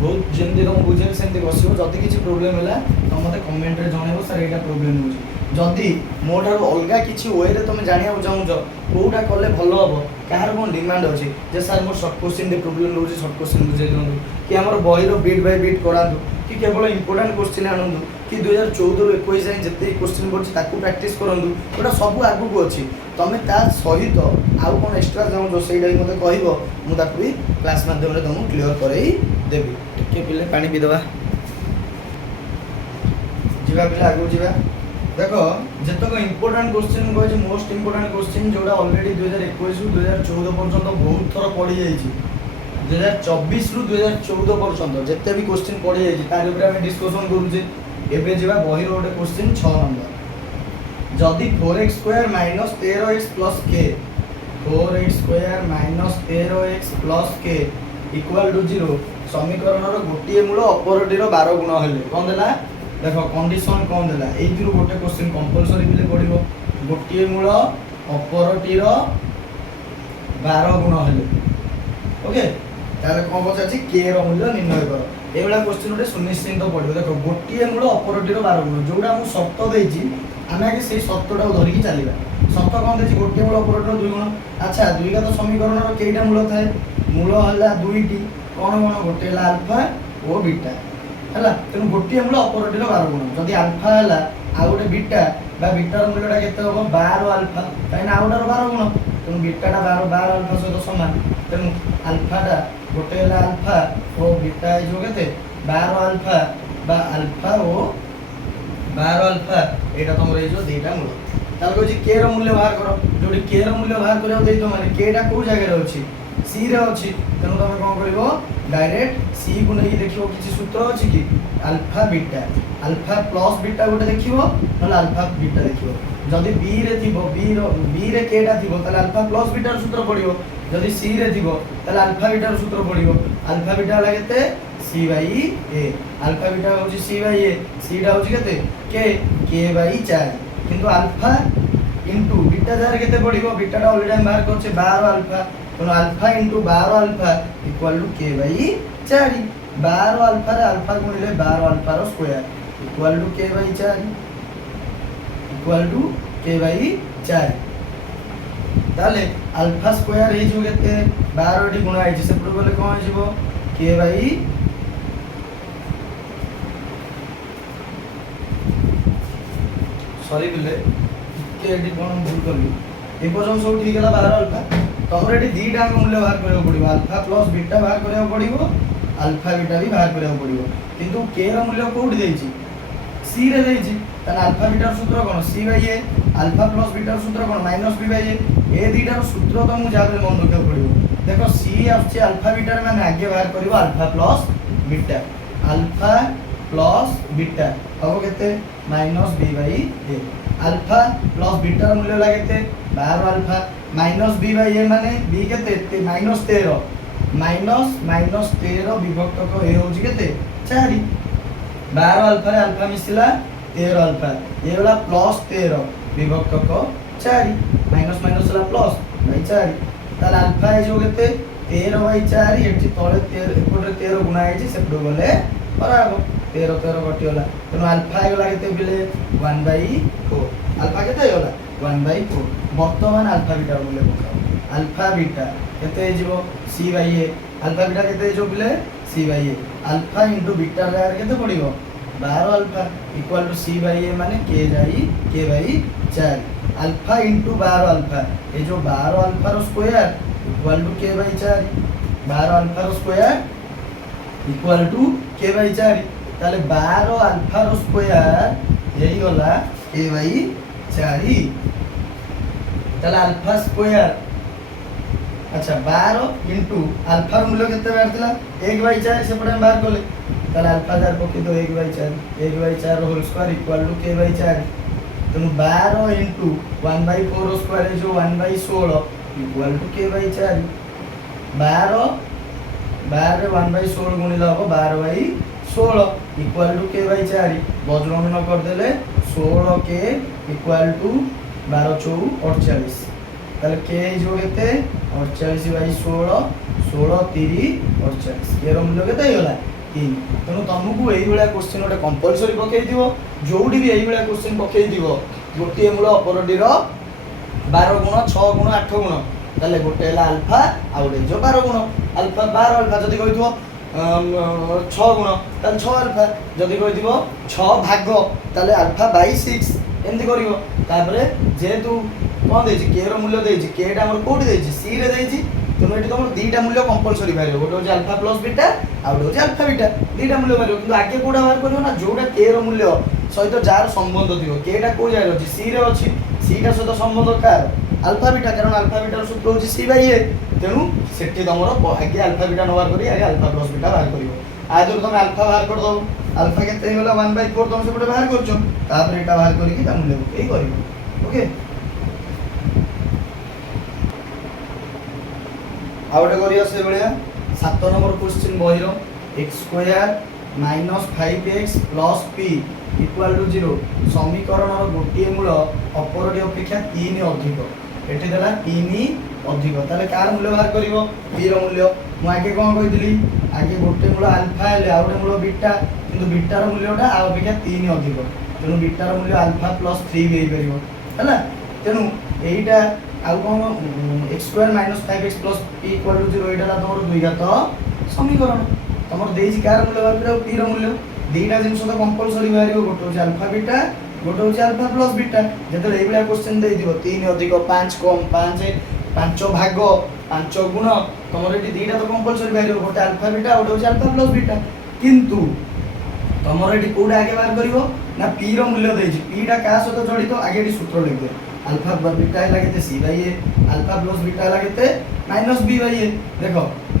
बहुत जेंति तुम बुझे सेंति कसिबो जति किछि प्रॉब्लम होला तम मते कमेंट रे जणेबो सर एटा प्रॉब्लम होची जदि मोटार अलगा किछि वे रे तुम जानिया चाहूछ कोउटा कले भलो हबो कार कोन डिमांड अछि जे सर मोर शॉर्ट क्वेश्चन दे प्रॉब्लम होची शॉर्ट क्वेश्चन बुझे दंदु कि हमर बही रो बीट बाय बीट करांदु कि केवल इंपोर्टेंट क्वेश्चन आनंदु कि 2014 रो 21 जाय जते क्वेश्चन पड़छि ताकू प्रैक्टिस करंदु ओटा सब आगु को अछि तमे ता सहित आउ कोन एक्स्ट्रा जाउ जो सेइडा मते कहिबो मु ताकू भी क्लास माध्यम रे तुम क्लियर करई देबी टिके पिले पानी पी दबा जिबा पिले आगु जिबा देखो जतक इंपोर्टेंट क्वेश्चन कहै मोस्ट इंपोर्टेंट क्वेश्चन जोडा ऑलरेडी 2021 रु 2014 पर्यंत बहुत थर पड़ी जाई छी 2024 रु 2014 पर्यंत जते भी क्वेश्चन पड़ी जाई छी तार ऊपर हम डिस्कशन करू जे एबे जेबा बही रो क्वेश्चन 6 नंबर जदी 4x square minus 13x plus k 4x square minus 13x plus k equal to 0 समीकरण रो गोटिए मूल अपरटी रो 12 गुण हेले कोन देला देखो कंडीशन कोन देला एइथिरु गोटे क्वेश्चन कंपलसरी बिले पडिबो गोटिए मूल अपरटी रो 12 गुण हेले ओके ताले कोन पछाची k रो मूल्य निर्णय करो एबेला क्वेश्चन रे सुनिश्चित पडिबो देखो गोटिए मूल अपरटी रो 12 गुण जोडा मु शर्त देइची आमे आगे से शर्तटा धरि की चलीबा शर्त कोन देछि गोटिए मूल अपरटी रो 2 गुण अच्छा द्विघात समीकरण रो केइटा मूल थाए मूल हला 2टी कोन कोन गोटे हला अल्फा ओ बीटा हला तेनु गोटिए मूल अपरटी रो 12 गुण जदी अल्फा हला आ गोटे बीटा बा बीटा रो मूल्यटा केते होबो 12 अल्फा काइन आ गोटे रो 12 गुण तेनु बीटाटा 12 अल्फा सहित समान तेनु अल्फाटा गोटे हला अल्फा ओ बीटा जो केते 12 अल्फा बा अल्फा ओ 12 अल्फा एटा तमरे जो दुईटा मूल ତାହେଲେ କହୁଛି କେ ର ମୂଲ୍ୟ ବାହାର କର। ଯୋଉଠି କେ ର ମୂଲ୍ୟ ବାହାର କରିବାକୁ ଦେଇଥିବ ମାନେ କେ ଟା କୋଉ ଜାଗାରେ ଅଛି ସି ରେ ଅଛି, ତେଣୁ ତମେ କ'ଣ କରିବ ଡାଇରେକ୍ଟ ସି କୁ ନେଇକି ଦେଖିବ କିଛି ସୂତ୍ର ଅଛି କି ଆଲଫା ବିଟା, ଆଲଫା ପ୍ଲସ୍ ବିଟା ଗୋଟେ ଦେଖିବ ନହେଲେ ଆଲଫା ବିଟା ଦେଖିବ। ଯଦି বি রে থিব বি রে কেটা থিব তাহলে আলফা প্লস বিটার সূত্র পড়িব, যদি সি রে থিব তাহলে আলফা বিটার সূত্র পড়িব। আলফা বিটা হলা কেতে c by A, alpha beta হচ্ছে সি বাই এ, সিটা হচ্ছে কেতে কে কে বাই 4, কিন্তু আলফা ইনটু বিটা যার কেতে পড়িব, বিটাটা অলরেডি আমি বাহার করছে 12 আলফা, তেমন alpha into 12 alpha equal to K by 4। 12 alpha রে আলফা গুণিলে 12 আলফার square equal to K by 4 equal to K by 4। তাহলে আলফা স্কয়ার হই যিব কেতে 12 টি গুণা হইছে সেপটু গলে কোন হই যিব কে বাই সরি বলে কে এটি কোন ভুল করলি এই পর্যন্ত সব ঠিক গলা 12 আলফা। তখন এটি দুইটা মূল্য বাহার করিବାକୁ পড়িব, আলফা প্লস বিটা বাহার করিବାକୁ পড়িব, আলফা বিটা भी বাহার করিବାକୁ পড়িব। কিন্তু কে র মূল্য কোউটি দেইছি সি রে দেইছি, তাহলে আলফা বিটার সূত্র কোন c by A, alpha plus বিটার সূত্র কোন মাইনাস বি বাই এ। এই দুইটার সূত্র তো মু যাবে মন রাখিବାକୁ পড়িব। দেখো সি আসছে আলফা বিটার মানে আগে বাহার করিব alpha plus beta, alpha plus beta হবো কেতে minus b by A. Alpha plus বিটার মূল্য লাগেতে 12 আলফা মাইনাস বি বাই এ মানে বি কেতে মাইনাস 13, মাইনাস মাইনাস 13 বিভক্তক এ হচ্ছে কেতে 4। 12 আলফা রে আলফা মিশিলা 13 আলফা, এ হলা প্লস 13 বিভক্তক 4, মাইনাস মাইনাস হলা প্লস বাই 4। তাহলে আলফা এ जो কেতে 13 বাই 4, এটি তলে 13 এপটে 13 গুণা হইছে সেপটে গলে বরাবর 13 13 কটি হলা, তেনো আলফা হলা কেতে বিলে 1/4। আলফা কেতে হলা 1/4। বর্তমান আলফা বিটার মূল্য পকাও, আলফা বিটা কেতে হইଯିব C by A, alpha beta কেতে হইଯିব বিলে C by A, alpha into বিটার জায়গায় কেতে পড়িব 12 alpha equal to C by এ মানে K by 4। Alpha into 12 alpha, এই যে 12 আলফার square equal to K by 4, 12 আলফার square equal to K by 4। তাহলে 12 আলফার স্কয়ার এই গলা কে বাই 4। তাহলে আলফা স্কয়ার আচ্ছা 12 ইনটু আলফার মূল্য কেতে বাড়তিলা 1/4 সেপটে আমি বাহার করলে, তাহলে আলফা যার পক্ষে তো 1/4, 1/4 whole square equal to K by 4। তেমন 12 into 1/4 square is 1/16 equal to K by 4। 12 রে 1/16 গুণিলে হবো 12/16 ইকুয়াল টু কে বাই 4। বজ্রগণনা করে দিলে 16 কে ইকুয়াল টু 12 4 48, তাহলে কে ইজ কেতে 48/16, 16 3 48, কে র মূল্য কেতে হইলা 3। তেণু तुमको এই ভଳିয়া কোশ্চেন ওটা কম্পালসরি পকাই দিব, যোউটি भी এই ভଳିয়া কোশ্চেন পকাই দিব গোটিয়ে মূল অপরটির 12 গুণ 6 গুণ 8 গুণ, তাহলে গোটে হলা আলফা আর গোটে যে 12 গুণ। আলফা 12 আলফা যদি কইথিব 6 গুণ তাহলে 6 আলফা, যদি কইথিব 6 ভাগ তাহলে আলফা বাই 6 এমতি করিব। তারপরে যেহেতু কোন দেইছি কে র মূল্য দেইছি, কে টা আমার কোটি দেইছি সি রে দেইছি, তেমন এটি তোমার দুইটা মূল্য কম্পালসরি বাহিব, গোটে হচ্ছে আলফা প্লস বিটা আর গোটে হচ্ছে আলফা বিটা, দুইটা মূল্য বাহিব। কিন্তু আগে কোটা বাহার করিব না যোউটা কে র মূল্য সহিত যার সম্বন্ধ থিব, কে টা কোন জায়গায় আছে সি রে আছে, সিটা সহিত সম্বন্ধ কার আলফা বিটা, কারণ আলফা বিটার সূত্র হচ্ছে সি বাই এ, তেণু সেটি তোমার আগে আলফা বিটা নবার করি আগে আলফা প্লস বিটা বাহার করিব। আজ যদি তুমি আলফা বাহার করে দাও, আলফা কেতে হইলা 1/4 তুমি সেপটে বাহার করছো, তারপরে এটা বাহার করি কি তা মূল্য এই করিব। ওকে, ଆଉ ଗୋଟେ କରିବା ସେଇଭଳିଆ 7 নম্বর কোশ্চেন বহিର x² - 5x + p = 0 সমীকরণର ଗୋଟିଏ ମୂଳ ଅପରଟି ଅପେକ୍ଷା 3 ଅଧିକ, ଏଠି ଦେଲା 3 ଅଧିକ, ତାহলে কার মূল্য বাহার করিব p ର মূল্য। ମୁଁ আগে কোন কইଥିଲି আগে গোটে মূল আলফা হেলে আর গোটে মূল বিটা, কিন্তু বিটার মূল্যটা আর অপেক্ষা 3 ଅଧିକ, তেଣু বিটার মূল্য আলফা + 3 ବି ହେଇପାରିବ ହେଲା। তেণু এইটা ଆଉ কোন x² - 5x + p = 0 এইটা হলো তোমার দ্বিঘাত সমীকরণ। তোমার দেইছি কার মূল্য বাহার করিব p র মূল্য, দুইটা জিনিস তো কম্পালসরি বাহারিব, গোটে হচ্ছে আলফা বিটা গোটে হচ্ছে আলফা প্লস বিটা। যেতବେଳେ এইভଳିଆ কোশ্চেন দেই দিব 3 ଅଧିକ 5 কম 5 ভাগ 5 গুণ, তোমার এটি দুইটা তো কম্পালসরি বাহারিব, গোটে আলফা বিটা গোটে হচ্ছে আলফা প্লস বিটা। কিন্তু तमर ये कौटा आगे बाहर कर ना पी रूल्य देती पीटा क्या सहित जड़ित आगे ये सूत्र लिखिदे अल्फा बीटा है C by A alpha plus beta है माइनस बी बाई ए देख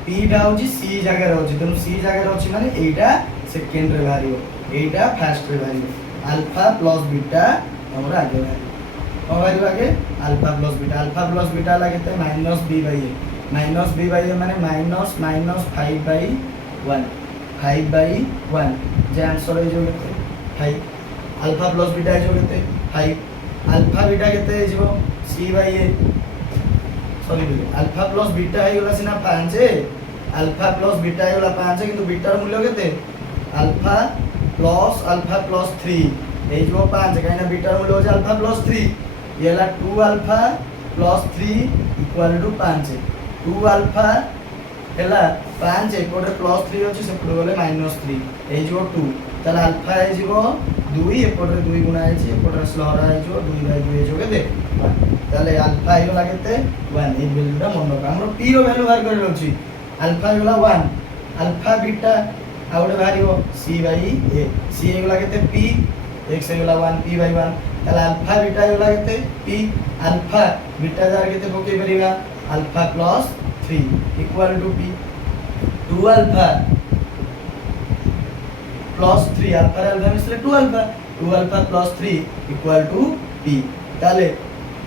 पीटा हूँ सी जगह अच्छी तेणु सी जगह अच्छी माने एटा सेकेंड रे बाहर एटा फास्ट रे बाहर अल्फा प्लस बीटा तुम आगे बाहर कौन बाहर आगे अल्फा प्लस बीटा है माइनस बी बाई ए माने माइनस माइनस 5/1 5/1 जे आंसर है जो 5 अल्फा प्लस बीटा है जो केते 5 अल्फा बीटा केते है जो C by A sorry alpha plus beta है गला सिना 5 अल्फा प्लस बीटा है गला 5 किंतु बीटार मूल्य केते अल्फा प्लस 3 ए जो 5 काइना बीटार मूल्य हो अल्फा प्लस 3 येला 2 alpha plus 3 equal to 5 2 alpha हैला 5 एकोटे प्लस 3 अछि सेपटे गले माइनस 3 ए जो 2 ताले अल्फा है जो 2 एकोटे 2 गुणा है एकोटे असला हरा है जो 2/2 है जो केते ताले अल्फा है गला केते 1 ए वैल्यूटा मन रख हमरो p रो वैल्यू बाहर कर अछि अल्फा है गला 1 अल्फा बीटा आउटे बाहरियो c बाई a c है गला केते p x है गला 1 p बाई 1 ताले अल्फा बीटा है गला केते p अल्फा बीटा जार केते पके परिबा alpha plus 3 equal to p 2 alpha plus 3 alpha alpha मिसले 2 alpha plus 3 equal to p ताले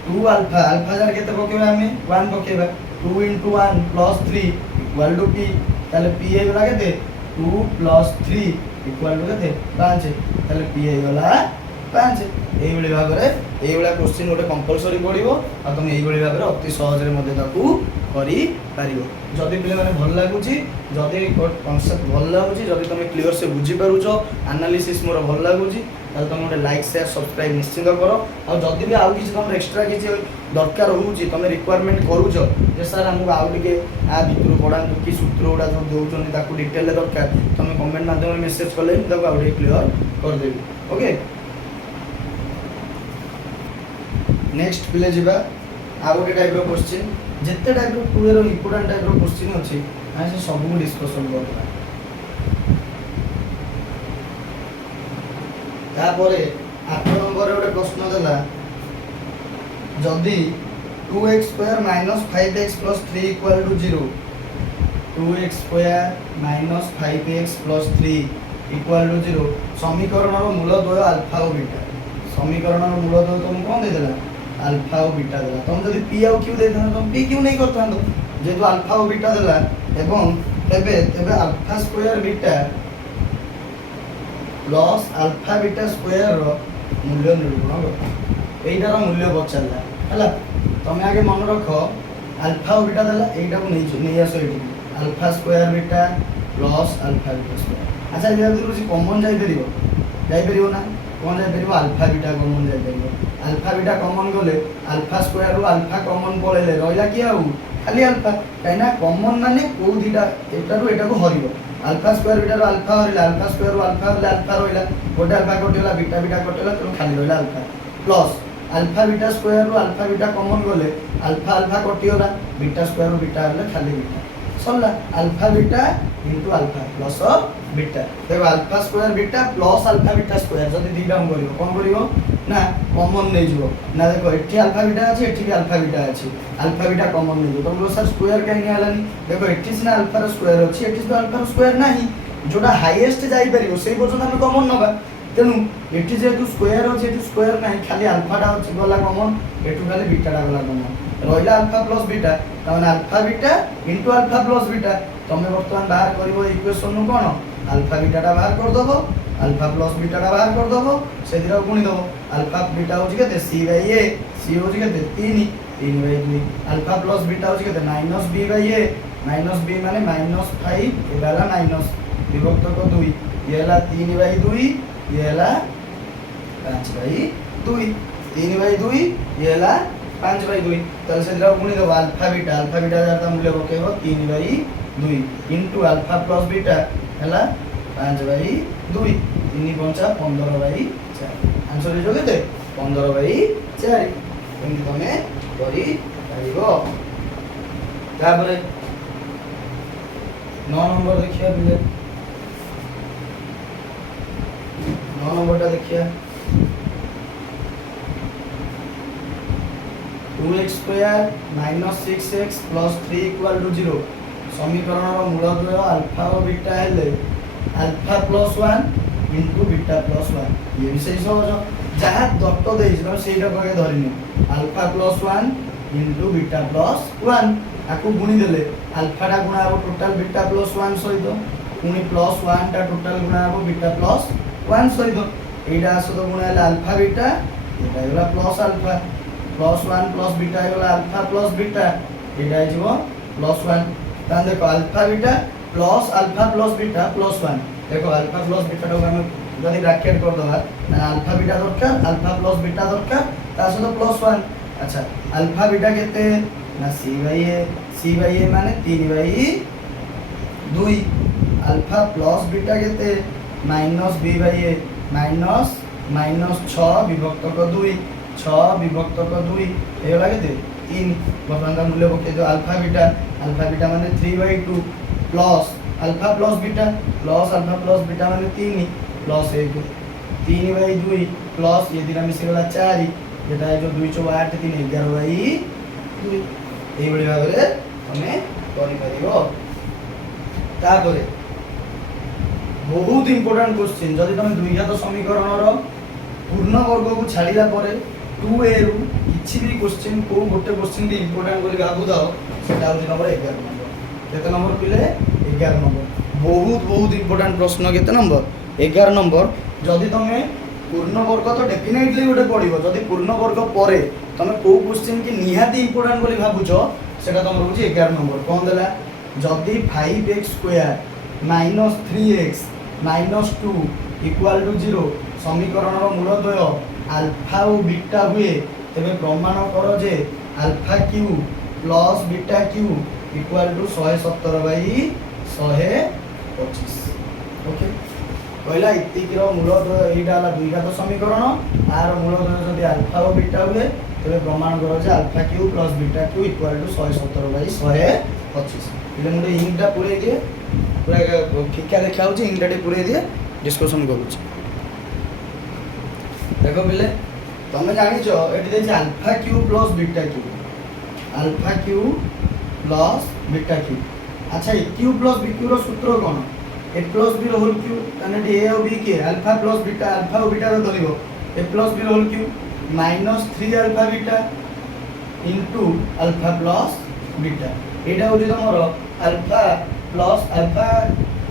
2 अल्फा अल्फा जार केते पकेबा हमें 1 पकेबा 2 into 1 plus 3 equal to p ताले p हे गला केते 2 plus 3 इक्वल टू केते 5 ताले p हे गला 5 এই ভଳି ভাବରେ এই ভଳି क्वेश्चन गोटे कंपलसरी पड़िबो आ तुम এই ভଳି ভাବରେ অতি সহজରେ মধ্যে তাকু করি পারিবো যদি পিলে মানে ভাল লাগুची যদি কনसेप्ट ভাল লাগুची যদি তুমি क्लियर से बुझी पारुछो एनालिसिस मोर ভাল लाଗୁची ताले तुम गोटे लाइक शेयर सब्सक्राइब निश्चित करो आ जदी भी आउ किछि तुम एक्स्ट्रा किछि दरकार होउची तुम रिक्वायरमेंट करूछो जे सर हमहु आउ टिके आ भितरु पढांतु कि सूत्र उडा जो देउछन ताकू डिटेल दरकार तुम कमेंट माध्यम में मेसेज करले ताकू आउ टिके क्लियर कर देबी ओके नेक्स्ट पिले जिबा आ गोटे टाइप रो क्वेश्चन जेते टाइप रो टू रो इंपोर्टेंट टाइप रो क्वेश्चन अछि आ से सब को डिस्कशन करबा तापरे 8 नंबर रे गोटे प्रश्न देला जदी 2x square minus 5x plus 3 equal to 0 2x square minus 5x plus 3 equal to 0 समीकरण रो मूल द्वय अल्फा और बीटा समीकरण रो मूल द्वय तुम कोन दे देला अल्फा और बीटा देला तुम जदी p और q दे देना तुम p q नहीं करता जेतु अल्फा और बीटा देला एवं तबे alpha square beta plus alpha beta square रो मूल्य निरूपण कर एइटार मूल्य बचाला हला तुम आगे मन रखो अल्फा और बीटा देला एइटा को नहीं आसो एठी alpha square beta plus alpha beta square अच्छा ये जदी कॉमन जाई परिबो ना कौन जाई परिबो अल्फा बीटा कॉमन जाई परिबो अल्फा बीटा कॉमन गले अल्फा स्क्वायर रो अल्फा कॉमन पळेले रहिला कि आउ खाली अल्फा काइना कॉमन माने को दिटा एटा रो एटा को हरिबो अल्फा स्क्वायर बीटा रो अल्फा हरिला अल्फा स्क्वायर रो अल्फा हरिला अल्फा रहिला गोटे अल्फा कटिला बीटा कटिला तो खाली रहिला alpha plus alpha beta square रो अल्फा बीटा कॉमन गले अल्फा कटिला बीटा स्क्वायर रो बीटा हरिला खाली बीटा सरला alpha beta into alpha plus beta देखो alpha square beta plus alpha beta square जदी दीटा हम करियो कोन करियो ना कॉमन नै जो ना देखो एठी अल्फा बीटा अछि एठी भी अल्फा बीटा अछि अल्फा बीटा कॉमन नै जो तुम सर स्क्वायर काहे नै आलानी देखो एठी सिना अल्फा रो स्क्वायर अछि एठी तो अल्फा रो स्क्वायर नाही जोटा हाईएस्ट जाई परियो सेही पर्यंत हम कॉमन नबा तेनु एठी जेतु स्क्वायर अछि एठी स्क्वायर नाही खाली अल्फा टा अछि गला कॉमन एठु खाली बीटा टा गला कॉमन रहिला अल्फा प्लस बीटा ताने alpha beta into alpha plus beta तमे वर्तमान बाहर करिवो इक्वेशन नु कोन अल्फा बीटा टा बाहर कर दबो अल्फा प्लस बीटा टा बाहर कर दबो से दिरा गुणी दबो अल्फा बीटा होची केते c बाय a c होची केते 3 बाय 2 अल्फा प्लस बीटा होची केते minus b by a minus b माने माइनस 5 एबाला माइनस विभक्त को 2 येला 3 बाय 2 येला 5 बाय 2 3 बाय 2 येला 5 बाय 2 तल से दिरा गुणी दबो अल्फा बीटा जाता मूल्य पकेबो 3 by 2 into alpha plus beta हैला 5 बाय 2 3 पंचा 15 बाय 4 आंसर जो केते 15 बाय 4 एमि तमे करि पारिबो तापरे 9 नंबर देखिया बिले नौ नंबर देखिए 2x square minus 6x plus 3 equal to 0 समीकरण मूलद्वय अल्फा और बीटा हेले alpha plus 1 into beta plus 1 ये भी सही सहज जहाँ दत्त दे ସେଇଟା କରେ ଧରିନି alpha plus 1 into beta plus 1 आकु गुणी देले अल्फा टा गुणा हो टोटल बीटा प्लस 1 सहित पुनी प्लस 1 टा टोटल गुणा हो बीटा प्लस 1 सहित एटा सहित गुणा है अल्फा बीटा एटा होला plus alpha plus 1 plus beta होला अल्फा प्लस बीटा एटा हिजो प्लस 1 ता देखो अल्फा बीटा प्लस 1 देखो अल्फा प्लस बीटा को हम जदी ब्रैकेट कर दवा अल्फा बीटा दरकार अल्फा प्लस बीटा दरकार ता सहित प्लस 1 अच्छा अल्फा बीटा केते ना सी बाई ए माने 3/2 अल्फा प्लस बीटा केते minus B by a minus minus 6 विभक्त को 2 6 विभक्त को 2 ए वाला केते 3 वर्तमान का मूल्य पके जो अल्फा बीटा माने 3/2 प्लस अल्फा प्लस बीटा माने 3 प्लस 1 3/2 प्लस ये दिन मिसे गला 4 जेटा जो 2 4 8 3 11/2 এই বলি ভাবে তুমি করি পারিবো তারপরে বহুত ইম্পর্টেন্ট কোশ্চেন যদি তুমি দ্বিঘাত সমীকরণৰ পূর্ণ বর্গକୁ ছাড়িলা পরে 2a রু কিছু भी কোশ্চেন को গোটে কোশ্চেন দি ইম্পর্টেন্ট বলি ভাবু দাও সেটা হচ্ছে নম্বর 11 নম্বর কত নম্বর পিলে 11 নম্বর বহুত ইম্পর্টেন্ট প্রশ্ন কত নম্বর 11 নম্বর যদি তুমি पूर्णवर्ग तो डेफिनेटली गोटे पड़ो जदि पूर्णवर्ग पर तुम कौ क्वेश्चन की निहाती इंपोर्टाट बोली भावुच से तुम रोचे 11 नंबर कौन देला जदि 5x square minus 3x minus 2 equal to 0 समीकरण मूलद्वय अल्फा और बीटा हुए तेरे प्रमाण कर जे alpha cube plus beta cube equal to 117/125 okay कहला इतिकिर मूलद्वय एटा हला द्विघात समीकरण आर मूलद्वय जदि अल्फा और बीटा हुए तबे प्रमाण करो जे alpha cube plus beta cube equal to 117/125 इले मुडे इंगटा पुरे दिए पूरा फिका देखा होची इंगटा टे पुरे दिए डिस्कशन करूछ देखो बिले तमे जानि छ एटी दे alpha cube plus beta cube अच्छा a cube plus b cube रो सूत्र कोन a plus b whole cube ताने ए और बी के अल्फा प्लस बीटा अल्फा और बीटा रो धरिबो a plus b whole cube minus 3 alpha beta into alpha plus beta एटा होली तमरो alpha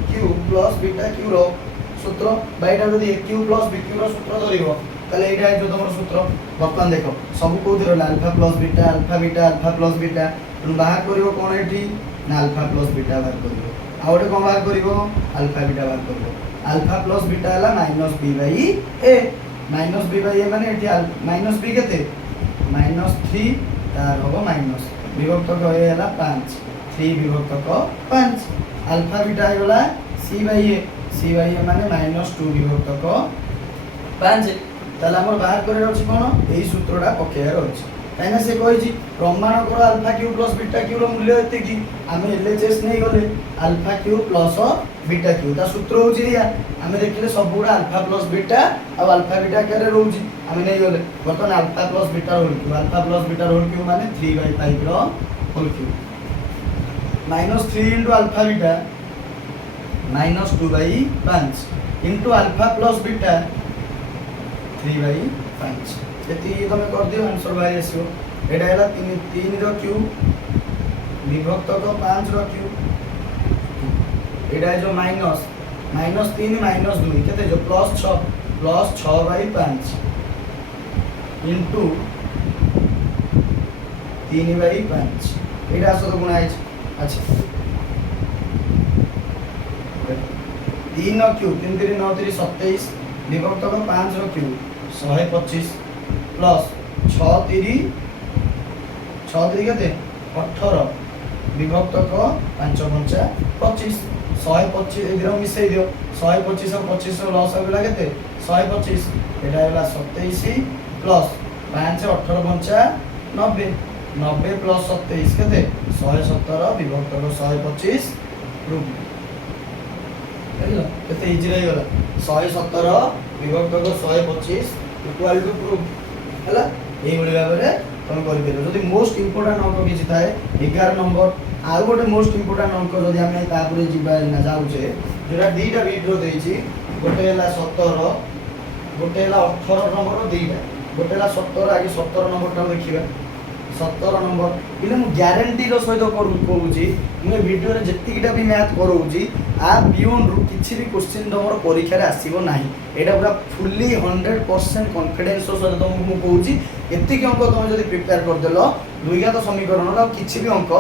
cube plus beta cube रो सूत्र बाइटा जदी a cube plus b cube रो सूत्र धरिबो ताले एटा जो तमरो सूत्र बर्तमान देखो सब को दिरो alpha plus beta alpha plus beta बाहर करिवो कोन एठी ना अल्फा प्लस बीटा बाहर करिवो आउटे कौन बाहर करिवो अल्फा बीटा बाहर करिवो अल्फा प्लस बीटा हला माइनस बी बाई ए माने एठी माइनस बी केते माइनस 3 तार होबो माइनस विभक्त क ए हला 5 3 विभक्त क 5 अल्फा बीटा हला सी बाई ए माने माइनस 2 विभक्त क 5 ताला हमर बाहर करे अछि कोन एई सूत्रटा पकेयार अछि ताइना से कहिछि प्रमाण कर alpha cube plus beta cube रो मूल्य एते कि आमे एलएचएस नै गले alpha cube plus beta cube ता सूत्र होछि या आमे देखले सब गुडा अल्फा प्लस बीटा और अल्फा बीटा करे रहउछि आमे नै गले बर्तन alpha plus beta whole cube माने 3/5 रो whole cube -3 into alpha beta -2/5 into alpha plus beta 3/5 यदि तुम कर दियो आंसर बाहर आसो एटा हला 3 रो क्यू विभक्त को 5 रो क्यू एटा जो माइनस 3 माइनस 2 केते जो प्लस 6/5 इनटू 3/5 एटा आसो तो गुणा है अच्छा 3 रो क्यू 3 3 9 3 27 विभक्त को 5 रो क्यू 125 प्लस 6 3 केते 18 विभक्त को 5 5 25 125 एदिरो मिसै दियो 125 और 25 लॉस होगला केते 125 एटा होला 27 प्लस 5 18 5 90 90 प्लस 27 केते 117 विभक्त को 125 रूप हेलो केते इजी रही गला 117 ବିଭକ୍ତକ 125 ଇକ୍ୱାଲ୍ ଟୁ ପ୍ରୁଫ୍ ହେଲା। ଏଇଭଳି ଭାବରେ ତମେ କରିପାରିବ। ଯଦି ମୋଷ୍ଟ ଇମ୍ପୋର୍ଟାଣ୍ଟ ଅଙ୍କ କିଛି ଥାଏ 11 ନମ୍ବର, ଆଉ ଗୋଟେ ମୋଷ୍ଟ ଇମ୍ପୋର୍ଟାଣ୍ଟ ଅଙ୍କ ଯଦି ଆମେ ତାପରେ ଯିବା ନା ଯାଉଛେ, ଯୋଉଟା ଦୁଇଟା ବିଟ୍ର ଦେଇଛି, ଗୋଟେ ହେଲା 17, ଗୋଟେ ହେଲା 18 ନମ୍ବର, ଦୁଇଟା, ଗୋଟେ ହେଲା 17, ଆଗେ 17 ନମ୍ବରଟା ଦେଖିବା। 17 ନମ୍ବର କିନ୍ତୁ ମୁଁ ଗ୍ୟାରେଣ୍ଟିର ସହିତ କହୁଛି, ମୁଁ ଏ ଭିଡ଼ିଓରେ ଯେତିକିଟା ବି ମ୍ୟାଥ୍ କରଉଛି ଆ ବିୟୋଣ୍ଡରୁ କିଛି ବି କ୍ୱେଶ୍ଚିନ୍ ତମର ପରୀକ୍ଷାରେ ଆସିବ ନାହିଁ। ଏଇଟା ପୁରା ଫୁଲି 100% କନଫିଡେନ୍ସର ସହିତ ତମକୁ ମୁଁ କହୁଛି। ଏତିକି ଅଙ୍କ ତମେ ଯଦି ପ୍ରିପେୟାର କରିଦେଲ ଦ୍ୱିଘାତ ସମୀକରଣର ଆଉ କିଛି ବି ଅଙ୍କ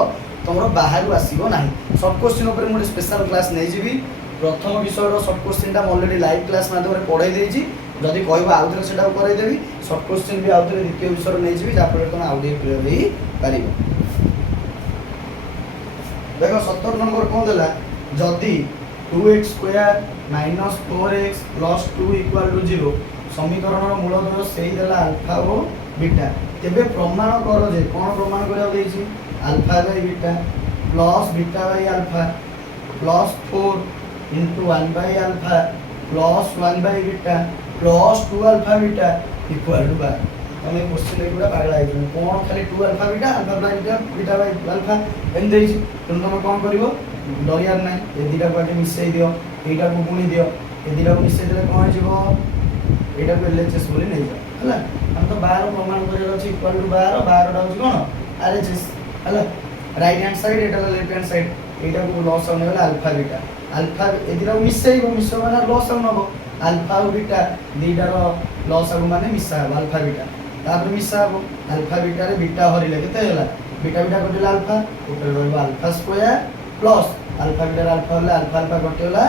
ତମର ବାହାରୁ ଆସିବ ନାହିଁ। ସର୍ଟ କ୍ୱେଶ୍ଚିନ୍ ଉପରେ ମୁଁ ଗୋଟେ ସ୍ପେଶାଲ କ୍ଲାସ୍ ନେଇଯିବି। ପ୍ରଥମ ବିଷୟର ସର୍ଟ କ୍ୱେଶ୍ଚିନ୍ଟା ମୁଁ ଅଲରେଡ଼ି ଲାଇଭ୍ କ୍ଲାସ୍ ମାଧ୍ୟମରେ ପଢ଼ାଇ ଦେଇଛି। ଯଦି କହିବ ଆଉଥରେ ସେଟାକୁ କରାଇଦେବି। ସର୍ଟ କ୍ୱେଶ୍ଚିନ୍ ବି ଆଉଥରେ ଦ୍ୱିତୀୟ ବିଷୟର ନେଇଯିବି, ଯାହାଫଳରେ ତମେ ଆଉ ଟିକେ କ୍ଲିୟର ହେଇପାରିବ। ଦେଖ 17 ନମ୍ବର କ'ଣ ଦେଲା, ଯଦି 2x square minus 4x plus 2 equal to 0 ସମୀକରଣର ମୂଳଦୟ ସେଇ ଦେଲା ଆଲଫା ଓ ବିଟା, ତେବେ ପ୍ରମାଣ କର ଯେ, କ'ଣ ପ୍ରମାଣ କରିବାକୁ ଦେଇଛି, alpha by beta plus beta by alpha plus 4 into 1 by alpha plus 1 by beta plus 2 alpha beta equal to 12। ତମେ क्वेश्चन देखिबा पागला ହେଇଯିବ, କ'ଣ ଖାଲି 2 alpha beta by beta by alpha ଏମିତି ଦେଇଛି। ତେଣୁ ତମେ କ'ଣ କରିବ, ଡରିବାର ନାହିଁ, ଏ ଦୁଇଟାକୁ ଆଗେ ମିଶାଇ ଦିଅ, ଏଇଟାକୁ ଗୁଣି ଦିଅ, ଏ ଦୁଇଟାକୁ ମିଶାଇ ଦେଲେ କ'ଣ ହେଇଯିବ, ଏଇଟାକୁ LHS ବୋଲି ନେଇଯାଅ ହେଲା। ଆମେ ତ 12 ପ୍ରମାଣ କରିବାର ଅଛି, ଇକ୍ୱାଲ୍ ଟୁ 12, 12ଟା ହେଉଛି କ'ଣ RHS ହେଲା। ରାଇଟ୍ ହ୍ୟାଣ୍ଡ ସାଇଡ୍, ଏଇଟା ହେଲା ଲେଫ୍ଟ ହ୍ୟାଣ୍ଡ ସାଇଡ୍, ଏଇଟାକୁ ଲସ୍ ଆଉଟ୍ ନେଇଗଲେ ଆଲଫା ବିଟା, ଆଲଫା ଏ ଦୁଇଟାକୁ ମିଶାଇବ, ମିଶାଇବ ମାନେ ଲସ୍ ଆଉଟ୍ ନେବ, ଆଲଫା ଆଉ ବିଟା ଦୁଇଟାର ଲସ୍ ଆଉଟ୍ ମାନେ ମିଶା ହେବ ଆଲଫା ବିଟା, ତାପରେ ମିଶା ହେବ ଆଲଫା ବିଟାରେ ବିଟା ହରିଲେ କେତେ ହେଲା, ବିଟା ବିଟା କଟିଲା ଆଲଫା, ଗୋଟେ ରହିବ ଆଲଫା ସ୍କୋୟାର ପ୍ଲସ୍ ଆଲଫା ବିଟାରେ ଆଲଫା ହେଲେ ଆଲଫା ଆଲଫା କଟିଗଲା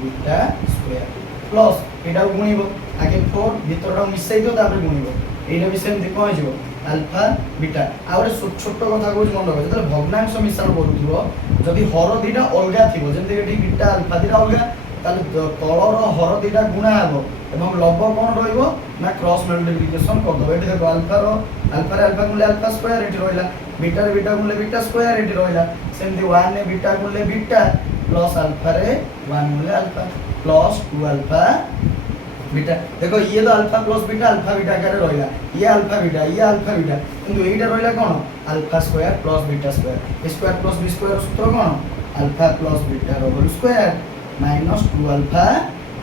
ବିଟା ସ୍କୋୟାର ପ୍ଲସ୍ ଏଇଟାକୁ ଗୁଣିବ, ଆଗେ 4 ଭିତରଟାକୁ ମିଶାଇ ଦିଅ, ତାପରେ ଗୁଣିବ, এইটা ବି ସେମିତି କ'ଣ ହେଇଯିବ ଆଲଫା ବିଟା। ଆଉ ଗୋଟେ ଛୋଟ କଥା କହୁଛି ମନେ ରଖ, ଯେତେବେଳେ ଭଗ୍ନାଂଶ ମିଶ୍ରଣ କରୁଥିବ ଯଦି ହର ଦୁଇଟା ଅଲଗା ଥିବ, ଯେମିତି ଏଠି ବିଟା ଆଲଫା ଦୁଇଟା ଅଲଗା, ତାହେଲେ ତଳର ହର ଦୁଇଟା ଗୁଣା ହେବ ଏବଂ ଲବ କ'ଣ ରହିବ ନା କ୍ରସ୍ ମଲ୍ଟିପ୍ଲିକେସନ୍ କରିଦେବ। ଏଠି ଦେଖ ଆଲଫାରେ ଆଲଫା ଗୁଣିଲେ ଆଲଫା ସ୍କୋୟାର ଏଠି ରହିଲା, ବିଟାରେ ବିଟା ଗୁଣିଲେ ବିଟା ସ୍କୋୟାର ଏଠି ରହିଲା, ସେମିତି 1ରେ ବିଟା ଗୁଣିଲେ ବିଟା ପ୍ଲସ୍ ଆଲଫାରେ 1 ଗୁଣିଲେ ଆଲଫା ପ୍ଲସ୍ 2 ଆଲଫା বিটা। দেখো ইয়ে তো আলফা প্লাস বিটা আকারে রইলা, ইয়ে আলফা বিটা কিন্তু এইটা রইলা কোন alpha square plus beta square, a square plus b square সূত্র কোন আলফা প্লাস বিটা এর whole square minus 2 alpha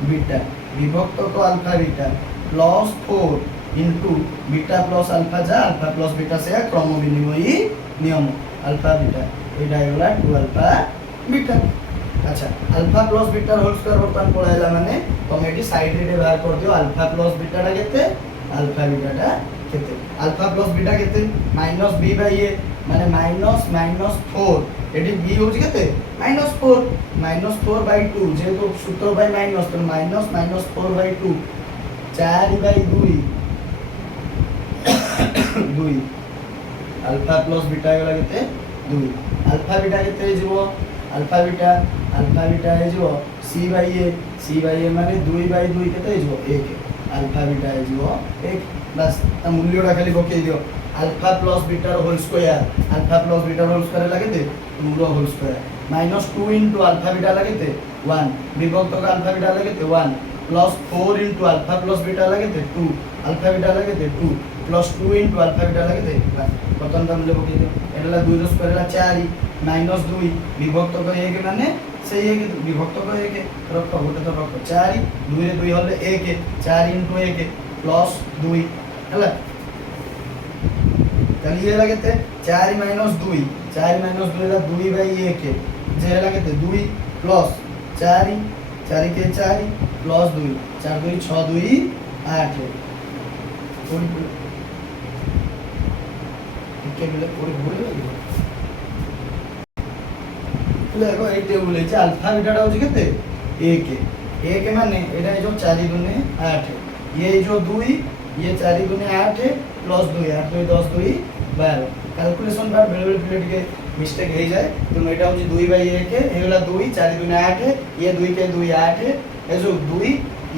beta বিভক্ত তো alpha beta plus 4 into beta plus alpha যা আলফা প্লাস বিটা সে ক্রম বিনিময়ী নিয়ম আলফা বিটা, এটা হলো 2 আলফা বিটা। আচ্ছা আলফা প্লাস বিটার হোল স্কয়ার বর্তমান পড়াইলা মানে তুমি এটি সাইড রে ব্যবহার করে দিও, আলফা প্লাস বিটাটা কেতে, আলফা বিটাটা কেতে, আলফা প্লাস বিটা কেতে মাইনাস বি বাই এ মানে মাইনাস 4, এটি বি হচ্ছে কেতে -4 বাই 2, যেহেতু সূত্র বাই মাইনাস তো -4 by 2 4 by 2 alpha plus beta গলা কেতে 2, আলফা বিটা কেতে যাব আলফা বিটা ହେଇଯିବ सी बाई ए ମାନେ 2 ବାଇ 2 କେତେ ହେଇଯିବ 1, ଆଲଫା ବିଟା ହେଇଯିବ 1, ବାସ୍ ତା ମୂଲ୍ୟଟା ଖାଲି ପକେଇ ଦିଅ, ଆଲଫା ପ୍ଲସ୍ ବିଟାର ହୋଲ୍ ସ୍କୋୟାର, ଆଲଫା ପ୍ଲସ୍ ବିଟାର ହୋଲ୍ ସ୍କୋୟାର ହେଲା କେତେ 2 ର whole square minus 2 into alpha beta ହେଲା କେତେ 1, ବିଭକ୍ତକ ଆଲଫା ବିଟା ହେଲା କେତେ 1 plus 4 into alpha plus beta ହେଲା କେତେ 2, ଆଲଫା ବିଟା ହେଲା କେତେ 2 ପ୍ଲସ୍ 2 ଇଣ୍ଟୁ ଆଲଫା ବିଟା ହେଲା କେତେ 1, ବର୍ତ୍ତମାନ ତା ମୂଲ୍ୟ ପକେଇ ଦିଅ, ଏଟା ହେଲା 2 ର ସ୍କୋୟାର ହେଲା 4 ମାଇନସ୍ 2 ବିଭକ୍ତକ 1 ମାନେ সেই 1 বিভক্তক 1 রক্ষ গোটে তো রক্ষ 4 2 রে 2 হলে 1 4 ইনটু 1 প্লাস 2 ହେଲା তাহলে ইয়ে লাগে তে 4 মাইনাস 2 ହେଲା 2 বাই 1 যে ହେଲା কেতে 2 প্লাস 4 কে 4 প্লাস 2 4 2 6 2 8 ଟିକେ ବିଲେ କୋଡି ଘୁরে লাগিব देखो ये टेबल है अल्फा बीटा होची केते 1 माने एटा जो 4 गुने 8, ये जो 2 ये 4 गुने 8 प्लस 2 8 2 10 2 12 कैलकुलेशन बार बेले बेले पिले टिके मिस्टेक हो जाए, तो एटा होची 2 बाई 1 हेगला 2 4 गुने 8 ये 2 के 2 8 ए जो 2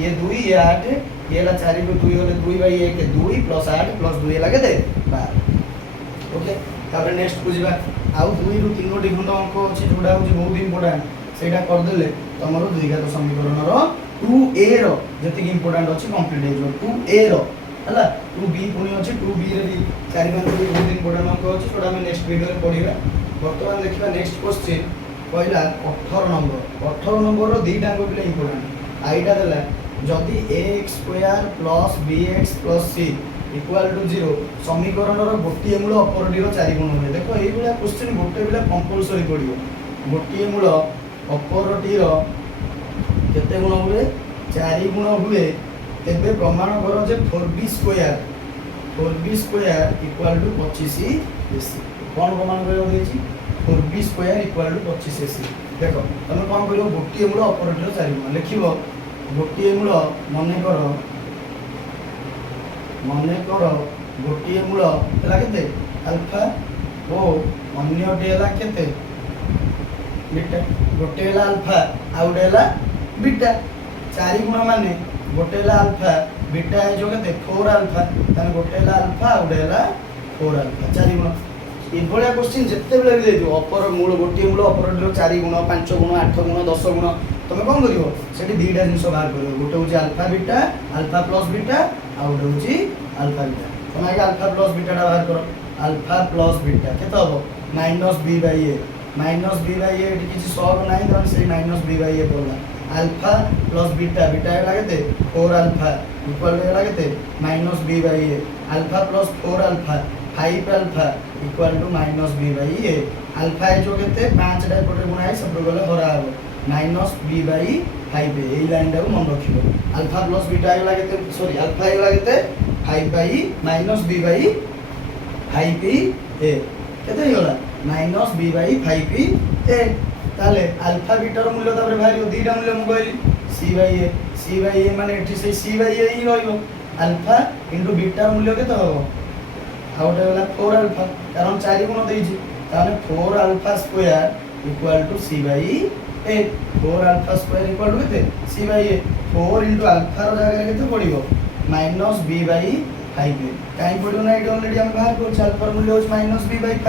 ये 8 ये ला 4 को 2 होले 2 बाई 1 2 प्लस 8 प्लस 2 लागे दे 12। ओके तापर नेक्स्ट बुझिबा आउ 2 रु 3 टी खंड अंक अछि जोडा होछि बहुत इंपोर्टेंट सेटा कर देले तमरो द्विघात समीकरणर 2a रो जति इंपोर्टेंट अछि कंप्लीट हे जो 2a रो हला 2b पुनी अछि 2b रे भी चारि पांच भी बहुत इंपोर्टेंट अंक अछि छोटा हम नेक्स्ट वीडियो रे पढिबा वर्तमान देखिबा नेक्स्ट क्वेश्चन पहिला 18 नंबर रो दीटा अंक भी इंपोर्टेंट आइटा देला जदि ax square plus bx plus c equal to 0 समीकरण रो गोटिए मूल अपरटी रो चारि गुण होय देखो एई बेला क्वेश्चन गोटे बेला कंपलसरी पडियो गोटिए मूल अपरटी रो केते गुण हुए चारि गुण हुए तेबे प्रमाण करो जे 4b square equal to 25 ac कोन प्रमाण करियो देछि 4b square equal to 25 ac देखो तमे कोन करियो गोटिए मूल अपरटी रो चारि गुण लिखिबो गोटिए मूल मने करो गोटिए मूल हला केते अल्फा ओ अन्यटी हला केते बीटा गोटे हला अल्फा आ गोटे हला बीटा चारि गुण माने गोटे हला अल्फा बीटा है जो केते 4 अल्फा तने गोटे हला अल्फा आ गोटे हला 4 अल्फा चारि गुण ए भलिया क्वेश्चन जत्ते बेले भी देदियो अपर मूल गोटिए मूल अपर रो चारि गुण 5 गुण 8 गुण 10 गुण तमे कोन करियो सेठी दीटा जिंस बाहर करियो गोटे होची alpha beta alpha plus beta आ गोटे होची अल्फा बीटा तमे आगे अल्फा प्लस बीटा टा बाहर करो अल्फा प्लस बीटा केते हबो माइनस b बाय a एठी किछि सॉल्व नाही तने से माइनस b बाय a पड़ला अल्फा प्लस बीटा बीटा है लागते 4 अल्फा इक्वल है लागते minus b by a alpha plus 4 alpha 5 alpha equal to minus b by a alpha है जो केते 5 टा पटे गुणा है सब गले हरा हबो minus b by 5 A line टा मन रखिबो अल्फा प्लस बीटा है लागते सॉरी अल्फा है लागते 5 by minus b by 5 a केते होला माइनस b बाय 5 a ताले अल्फा बीटा रो मूल्य तापर भारियो दीटा मूल्य म कहली c बाय a माने एठी से c बाय a ही रहइबो अल्फा इनटू बीटा रो मूल्य केते हबो आउट होला 4 अल्फा कारण 4 गुण देइछि ताने 4 alpha square equal to c by a 4 alpha square equal to केते c by a 4 into alpha रो जगह केते पडिबो माइनस b बाय 5 काई पडियो ना एटी ऑलरेडी हम बाहर को अल्फा मूल्य होछ minus b by 5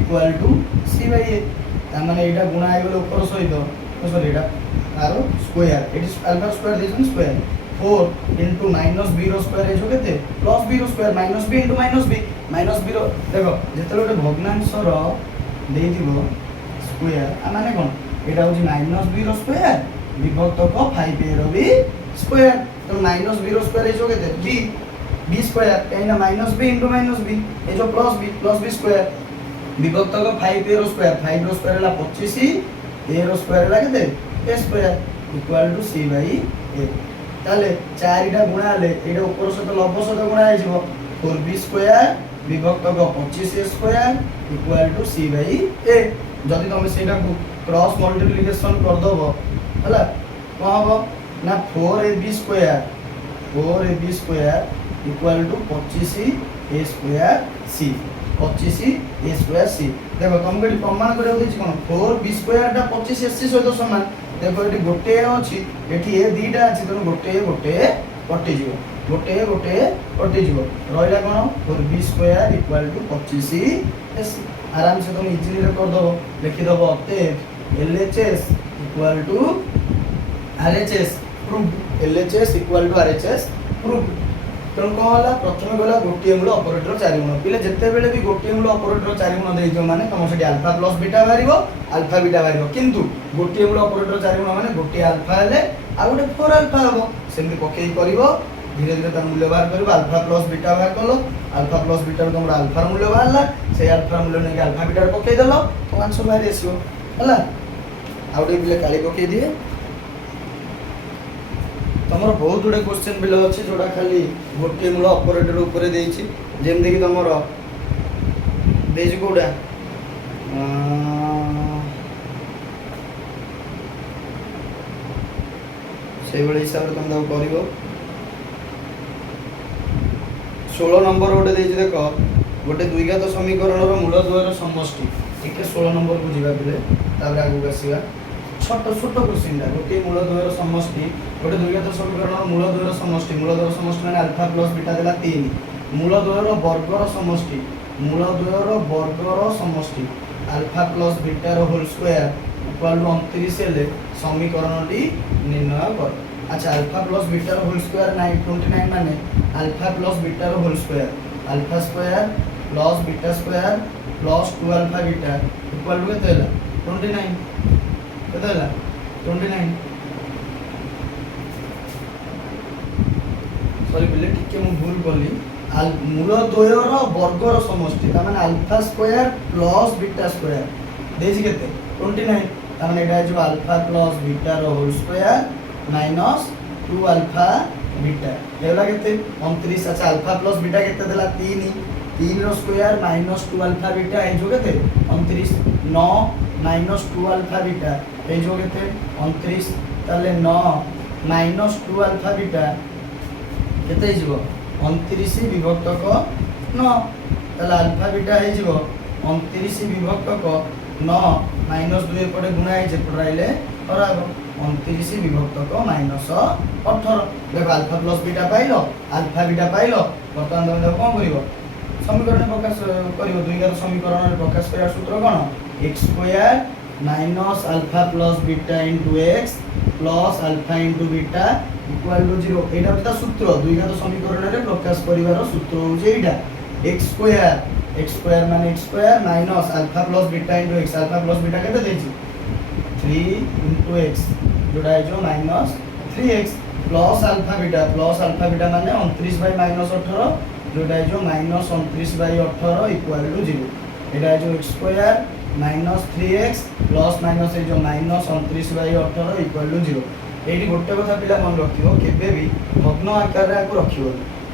equal to c by a ता माने एटा गुणा आइ गेलो ऊपर सहित सॉरी एटा आरो square it is alpha square this square 4 into minus b रो स्क्वायर है जो केते प्लस b रो square minus b into minus b रो देखो जेते लोटे भग्नांश रो देइथिबो स्क्वायर आ माने कोन एटा होची माइनस b रो स्क्वायर विभक्त को 5a रो भी स्क्वायर तो माइनस b रो स्क्वायर है जो केते b स्क्वायर कहिना minus b into minus b ए जो प्लस b स्क्वायर विभक्त को 5a रो स्क्वायर 5 रो स्क्वायर ला 25 a रो स्क्वायर ला केते a square equal to c by a ताले चारिटा गुणा ले एटा ऊपर सहित लंब सहित गुणा हे जिवो 4b स्क्वायर विभक्त को 25a square equal to c by a जदि तुम सेटा को क्रॉस मल्टीप्लिकेशन कर दबो हला को हबो ना 4ab square equal to 25a square c 25a square c देखो तुम गडी प्रमाण करे होछि कोन 4b स्क्वायर टा 25ac सहित समान देखो एटी गोटे अछि एटी ए दीटा अछि तनो गोटे कटि जिवो गोटे कटि जिवो रहइला कोन 4b square equal to 25ac आराम से तुम इजीली कर दबो लिखि दबो अतएव LHS equal to RHS proof LHS equal to RHS proof तेणु कौन होला प्रथम गला गोटे मूल ऑपरेटर चारि गुण पिले जत्ते बेले भी गोटे मूल ऑपरेटर चारि गुण देइजो माने तुम सेठी अल्फा प्लस बीटा बारिबो अल्फा बीटा बारिबो किंतु गोटे मूल ऑपरेटर चारि गुण माने गोटे अल्फा हेले आ गोटे 4 अल्फा हबो सेमि पकेई करिवो धीरे धीरे तार मूल्य बाहर करिवो अल्फा प्लस बीटा बाहर करलो अल्फा प्लस बीटा रो तुमरा अल्फा मूल्य बाहरला से अल्फा मूल्य ने अल्फा बीटा रो पकेई देलो तो आंसर बाहर आसीबो हला आउटे बिले काली पकेई दिए तमर बहुत गुडे क्वेश्चन बिल अछि जोडा खाली गोटे मूल ऑपरेटर ऊपर देइछि जेम देखि तमर देइछि कोडा से बळे हिसाब रे तुम दाउ करिवो 16 नंबर गोटे देइछि देखो गोटे द्विघात समीकरण रो मूलद्वयर समष्टि ठीक है 16 नंबर को जिबा बिले ताबरे आगु आसीबा छोट छोट क्वेश्चन दा गोटे मूलद्वयर समष्टि गोटे द्विघात समीकरण मूलद्वयर समष्टि माने अल्फा प्लस बीटा देला 3 मूलद्वयर वर्गर समष्टि अल्फा प्लस बीटा रो होल स्क्वायर इक्वल टू 29 हेले समीकरणटी निर्णय कर अच्छा अल्फा प्लस बीटा रो होल स्क्वायर 29 माने अल्फा प्लस बीटा रो whole square alpha square plus beta square plus 2 alpha beta equal to केते होला 29 केते होला 29 सॉरी बिले टिके मु भूल करली मूल द्वयर वर्गर समष्टि माने alpha square plus beta square देछि केते 29 ताने एटा जो अल्फा प्लस बीटा रो whole square minus 2 alpha beta एला केते 29 अच्छा अल्फा प्लस बीटा केते देला 3 रो स्क्वायर माइनस 2 अल्फा बीटा ए जो केते 29 9 माइनस 2 अल्फा बीटा ए जो केते 29 ताले 9 माइनस 2 अल्फा बीटा केते हिजबो 29 विभक्तक 9 ताले अल्फा बीटा हिजबो 29 विभक्तक 9 माइनस 2 एपटे गुणा हे जे पराइले कराबो 29 विभक्तक माइनस 18 देखो अल्फा प्लस बीटा पाइलो वर्तमान तुम कोन करिवो समीकरण प्रकाश करिवो दुई घात समीकरण रे प्रकाश करिया सूत्र कोन x square minus alpha plus beta into x plus alpha into beta equal to 0 एटा बता सूत्र दुई घात समीकरण रे प्रकाश करिवार सूत्र हो जे एटा x स्क्वायर माने x square minus alpha plus beta into x alpha plus beta केते देछि 3 into x जोड़ा है जो minus 3x plus alpha beta माने 29 बाई माइनस 18 जोड़ा है जो माइनस 29 बाई 18 इक्वल टू 0 एटा है जो x square minus 3x plus minus है जो माइनस 29 बाई 18 इक्वल टू 0 एटी गोटे कथा पिला मन रखियो केबे भी भग्न आकार रे को रखियो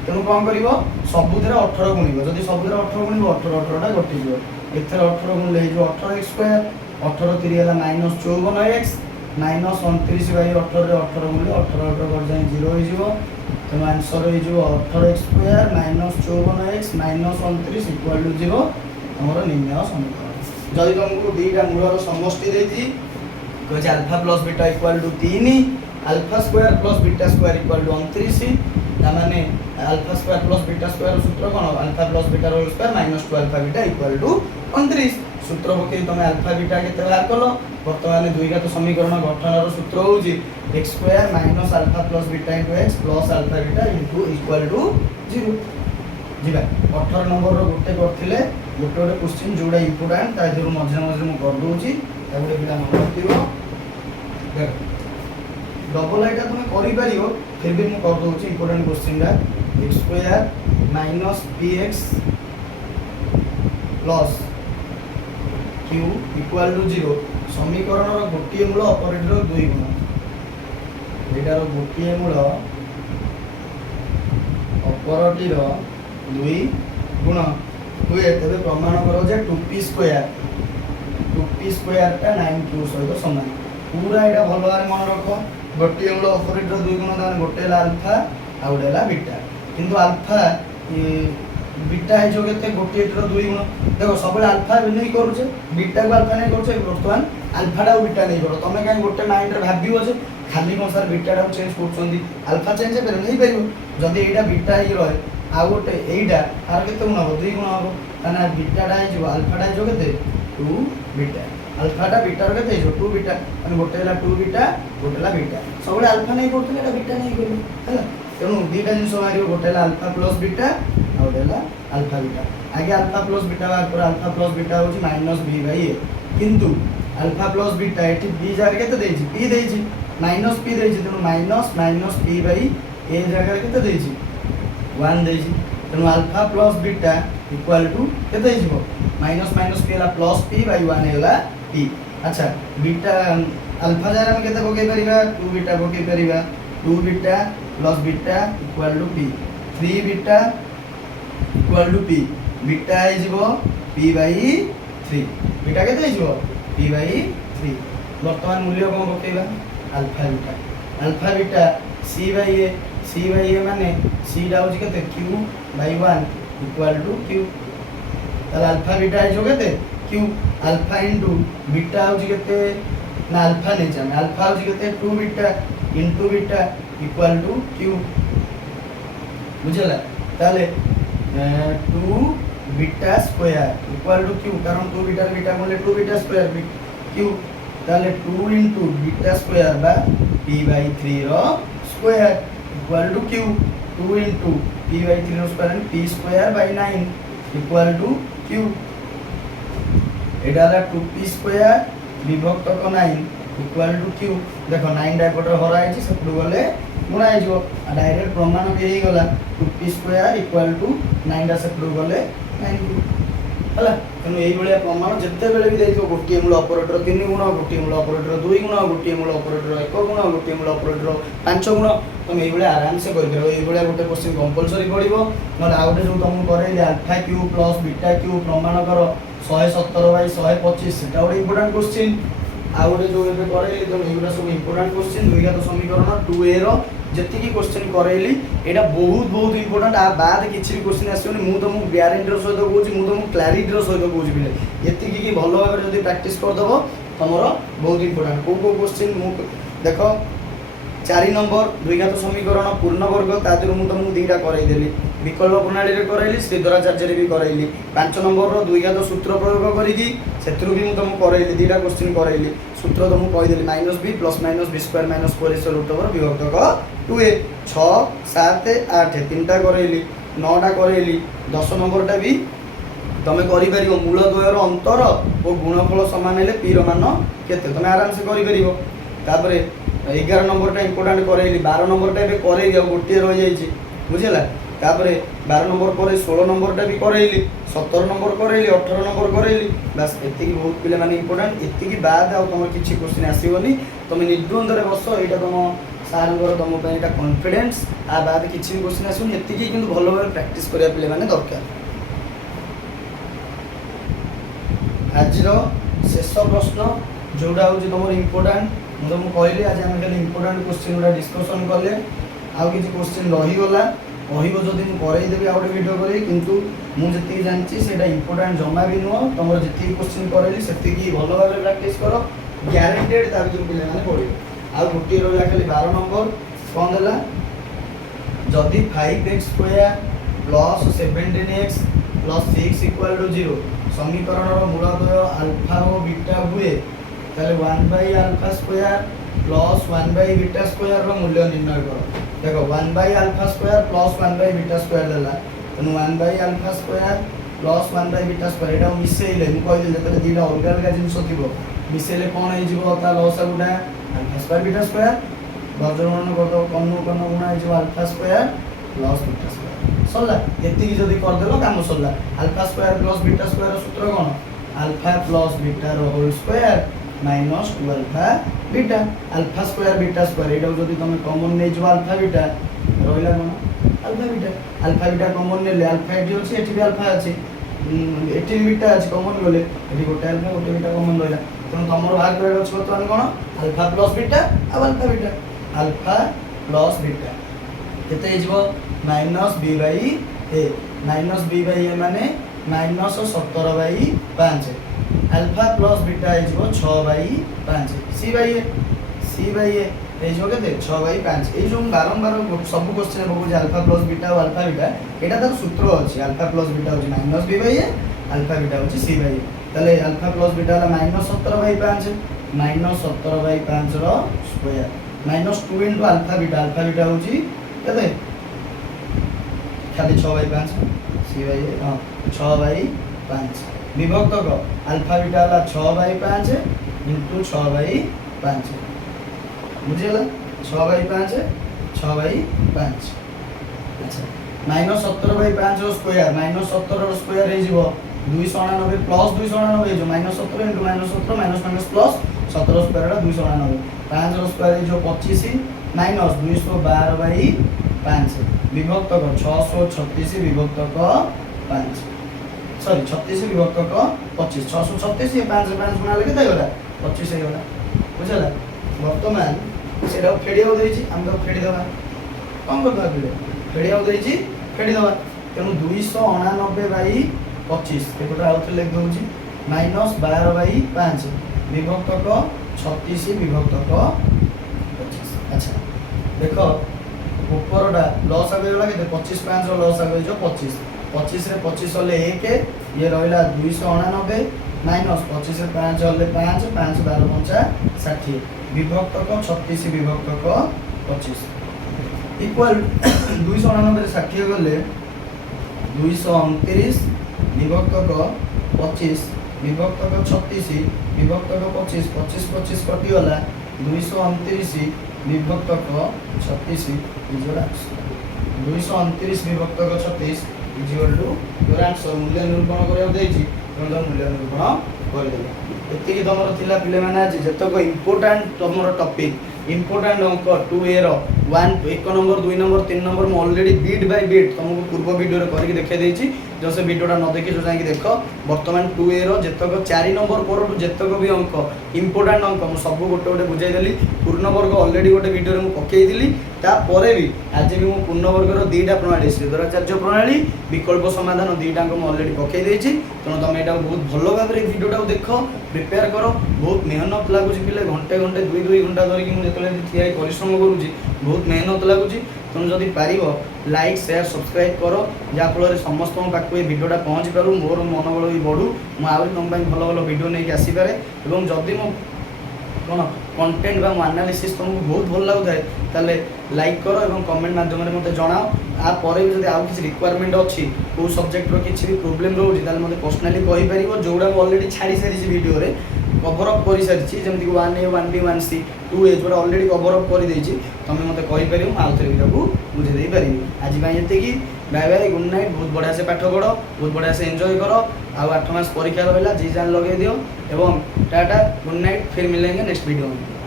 तेनु कोन करिवो सबुतरे 18 गुणिबो जदी सबुतरे 18 गुणिबो 18 टा गोटे जिवो एथरे 18 गुणले जो 18x स्क्वायर 18 3 हला माइनस 54x माइनस 29 बाई 18 रे 18 गुणले 18 कर जाय 0 हो जिवो तो आंसर हो जिवो 18x square minus 54x minus 29 equal to 0 हमरो निर्णय समीकरण जदी तुमको दीटा मूलर समष्टि देती कहै alpha plus beta equal to 3 alpha square plus beta square equal to 29 ता माने alpha square plus beta square सूत्र कोन अल्फा प्लस बीटा रो square minus 2 alpha beta equal to 29 सूत्र पके तुम अल्फा बीटा केते बाहर कलो वर्तमान दुई घात समीकरण गठन रो सूत्र होउची x square minus alpha plus beta into x plus alpha beta into equal to 0 जिबा 18 नंबर रो गोटे करथिले गोटे क्वेश्चन जोडा इंपोर्टेंट ता जरो मझे मझे मु कर दोउची ताबे पिला मन रखियो देख डबल आइटा तुम करि पारियो फिर भी मु कर दोउची इंपोर्टेंट क्वेश्चन दा x square minus px plus q equal to 0 समीकरण रो गोटिए मूल ऑपरेटर रो 2 गुण एटार गोटिए मूल ऑपरेटर रो 2 गुण हुए तबे प्रमाण करो जे 2p स्क्वायर टा 9q सहित समान पूरा एटा भलो भारे मन रखो गोटिए मूल ऑपरेटर 2 गुण दान गोटे ला अल्फा आ गोटे ला बीटा किंतु अल्फा बीटा है जो केते गोटे रो 2 गुण देखो सब अल्फा नहीं करूचे बीटा को अल्फा नहीं करूचे वर्तमान अल्फा टा बीटा नहीं करो तमे काई गोटे माइंड रे भाबियो जे खाली कोन सर बीटा टा चेंज करछंदी अल्फा चेंज कर नहीं परिबो जदी एटा बीटा ही रहे आ गोटे एटा आर केते गुण हो 2 गुण हो ताना बीटा टा जो अल्फा टा जो केते 2 बीटा अल्फा टा बीटा रो केते जो 2 बीटा माने गोटे ला 2 बीटा गोटे ला बीटा सब अल्फा नहीं करथले एटा बीटा नहीं करू हला तेनु दीटा जिंस मारियो गोटे ला अल्फा प्लस बीटा आ गोटे ला अल्फा बीटा आगे अल्फा प्लस बीटा बार पर अल्फा प्लस बीटा होची माइनस b बाई a किंतु alpha plus beta eighty b जगह केते देछि p देछि माइनस p देछि तेनु माइनस p बाई a जगह केते देछि 1 देछि तेनु alpha plus beta equal to केते हिजबो माइनस p ला प्लस p बाई 1 हैला p अच्छा बीटा अल्फा जरा हम केते पके परिबा 2 बीटा पके परिबा 2 beta plus beta equal to p 3 beta equal to p beta हिजबो p बाई 3 बीटा केते हिजबो p बाई 3 वर्तमान मूल्य कोन पकेबा alpha beta c by a माने c डा होची केते q by 1 equal to q ताला अल्फा बीटा हिजो केते q अल्फा इनटू बीटा होची केते ना अल्फा नहीं जाने अल्फा होची केते 2 beta into beta equal to q बुझला ताले 2 beta square equal to q कारण 2 बीटा बोले 2 बीटा स्क्वायर q ताले 2 इनटू बीटा स्क्वायर बा p बाई 3 रो square equal to q 2 into p by 3 square and p square by 9 equal to q एटा हला 2p square विभक्त को 9 equal to Q देखो 9 डायपोटर हरा है सेपटू गले गुणा है जो डायरेक्ट प्रमाण भी हे गला 2p स्क्वायर इक्वल टू 9 दा सेपटू गले 9 हला तेणु यही भाया प्रमाण जिते बेले भी देखो गोटे मूल ऑपरेटर 3 गुण गोटे मूल ऑपरेटर 2 गुण गोटे मूल ऑपरेटर 1 गुण गोटे मूल ऑपरेटर 5 गुण तुम ये आराम से कर गोटे क्वेश्चन कंपलसरी पड़ो ना आउ गए जो तुमको करे alpha cube plus beta Q प्रमाण कर 117 बाई 125 से गोटे इंपोर्टाट क्वेश्चन आउ गए जो करे तुम ये सब इंपोर्टाट क्वेश्चन द्विघात समीकरण 2a जी क्वेश्चन करैली एटा बहुत बहुत इंपोर्टेंट आ बाद किछि भी क्वेश्चन आसियोनी मु तुमको ग्यारंटी रो सहित कहूची मु तुमको क्लैरिटी रो सहित कहूची बिले एतिकी की भलो भाबरे जदी प्रैक्टिस कर दबो तमरो बहुत इंपोर्टेंट को क्वेश्चन मु देखो 4 नंबर द्विघात समीकरण पूर्ण वर्ग तादर मु तुमको दीटा कराई देली विकल्प प्रणाली रे कराइली श्रीधराचार्य रे भी कराइली 5 नंबर रो द्विघात सूत्र प्रयोग करिकी सेत्रु भी मु तुमको कराइली दीटा क्वेश्चन कराइली सूत्र तुमको कहि देली -b + -b square - 4 * root over विभक्त क 2a 6 7 8 तीनटा कराइली 9टा कराइली 10 नंबरटा भी तमे करि परिबो मूल द्वयर अंतर और गुणफल समान हेले p रो मान केते तमे आराम से करि परिबो तापरे 11 नंबरटा इंपोर्टेंट कराइली 12 नंबरटा बे कराइली आ गोटे रह जाईची बुझिला तापरे 12 नंबर पर 16 नंबरटा भी कराइली 17 नंबर कराइली 18 नंबर कराइली बस एतिकी बहुत पिले माने इंपोर्टेंट एतिकी बाद आ तुम किछि क्वेश्चन आसीबनी तुम निर्द्वंद रे बस एटा तुम सारंगर तुम पे एटा कॉन्फिडेंस आ बाद किछि भी क्वेश्चन आसीबनी एतिकी किंतु भलो भाबे प्रैक्टिस करिया पिले माने दरकार आजरो शेष प्रश्न जोडा हो जे तुम इंपोर्टेंट मु तुमको कहली आज हम खाली इंपोर्टेंट क्वेश्चन गुडा डिस्कशन कले आउ किछि क्वेश्चन रही गला कहबो जदि मु करई देबी आ गोटे वीडियो करी किंतु मु जति जानछि सेटा इंपोर्टेंट जमा भी नुह तमर जति क्वेश्चन करली सेति की भलो भाबे प्रैक्टिस करो ग्यारंटेड ता बितर पिले माने पढिबो आ गोटे रहला खाली 12 नंबर कोन देला जदि 5x² + 17x + 6 = 0 समीकरण रो मूलद्वय अल्फा और बीटा हुए ताले 1/α² + 1/β² रो मूल्य निर्णय करो देखो 1/α² + 1/β² देला तनु 1/α² + 1/β² एटा मिसेइले मु कहली जतले दीटा अलग अलग जिंस थिबो मिसेइले कोन हे जिवो ता लसा गुडा α² β² वर्गमूल कर दो कन्नु गुणा हे जिवो α² + β² सल्ला एतिकी जदी कर देलो काम सल्ला α² + β² रो सूत्र कोन α + β रो whole square minus 2α beta alpha square beta square एटा जदी तुम कॉमन नै जो अल्फा बीटा रहिला कोन अल्फा बीटा कॉमन नेले अल्फा एटी अछि एटी भी अल्फा अछि एटी बीटा अछि कॉमन गले एटी गोटे अल्फा गोटे बीटा कॉमन रहिला तन तमरो भाग करे अछि बर्तमान कोन अल्फा प्लस बीटा आ अल्फा प्लस बीटा केते हिजबो -b/a माने -17/5 अल्फा प्लस बीटा हिजबो 6/5 c/a हिजबो केते 6/5 ए जो बारंबार सब क्वेश्चन बगु अल्फा प्लस बीटा और अल्फा बीटा एटा तार सूत्र अछि अल्फा प्लस बीटा होछि -b/a अल्फा बीटा होछि c/a तले अल्फा प्लस बीटा हला -17/5 -17/5 रो स्क्वायर -2 * अल्फा बीटा होछि केते खाली 6/5 c/a हां 6/5 विभक्त को अल्फा बीटा हला 6/5 * 6/5 बुझिला 6/5 6/5 अच्छा -17/5 रो स्क्वायर -17 रो स्क्वायर हे जिवो 299 प्लस 299 जो -17 * -17 माइनस प्लस 17 स्क्वायर रा 299 5 रो स्क्वायर जो 25 माइनस 212/5 विभक्त को 636 विभक्त को 5 सॉरी 36 विभक्त को 25 636 ये 5 गुणा ले केते होला 25 हे होला बुझला वर्तमान सेटा फेडियो देछि हम तो फेडी दबा कोन करबा फेडियो देछि फेडी दबा तेनु 299/25 एकोटा आउथ लिख दोछि -12/5 विभक्त को 36 विभक्त को 25 अच्छा देखो ऊपरटा लॉस आ गयला केते 25 5 रो लॉस आ गय जो 25 रे 25 होले 1 ये रहिला 299 माइनस 25 रे 5 होले 5 5 12 50 60 विभक्त को 36 विभक्त को 25 इक्वल 299 षाठी गले 229 विभक्तक 25 विभक्तक 36 विभक्तक 25 25 25 कटिगला 229 विभक्तक 36 is your answer 229 विभक्तक 36 is your answer मूल्य निरूपण करबा देछि तुम मूल्य निरूपण कर देले एतिकी तमरो थिला पिले माने आज जतक इंपोर्टेंट तमरो टॉपिक इंपोर्टेंट अंक 2a रो 1 1 नंबर 2 नंबर 3 नंबर मैं ऑलरेडी बीट बाय बीट तुमको पूर्व वीडियो रे करके देखै देछि जो से वीडियोटा न देखि जो जाई देख वर्तमान 2a रो जतक 4 नंबर पर जतक भी अंक इंपोर्टेंट अंक मैं सब गोटे गोटे बुझाई देली पूर्ण वर्ग ऑलरेडी गोटे वीडियो रे मैं पकेई दिली ता परे भी आज भी मैं पूर्ण वर्ग रो दीटा प्रणाली श्रीधराचार्य प्रणाली विकल्प समाधान दीटा अंक मैं ऑलरेडी पकेई देछि तनो तुम एटा बहुत भलो भाबरे वीडियोटा देख प्रिपेयर करो बहुत मेहनत लागुची पिले घंटे घंटे 2 घंटा धरिकी मैं जेतले ठिया परिश्रम करूची बहुत मेहनत लगुच तुम जदि पार लाइक शेयर सब्सक्राइब कर जहाँफल समस्त पाक ये भिडियोटा पहुँची पारू मोर मनोबल भी बढ़ू मुझे तुम भल भल भिडियो नहीं आसीपे और जदि मो कौन कंटेंट बा एनालिसिस तुमको बहुत भल लगुए ताले लाइक कर और कमेंट माध्यम मत जनाओ आपर भी जब आउ कि रिक्वायरमेंट अच्छी कौ सब्जेक्ट किसी भी प्रोब्लेम रोचे मतलब पर्सनाली कहीपर जोड़ा ऑलरेडी छाड़ी सारी वीडियो रे कवर अप कर सारी जमी 1A 1B 1C 2A जो ऑलरेडी कवर अप कर तुम मत कहीपर आउ थे बुझे पारि आज ये बाय बाय गुड नाइट बहुत बढ़िया से पाठ पढ़ बहुत बढ़िया से एंजॉय कर आउ 8 मास परीक्षा रहा जी जान लगे दियो एवं टाटा गुड नाइट फिर मिलेंगे नेक्स्ट वीडियो में।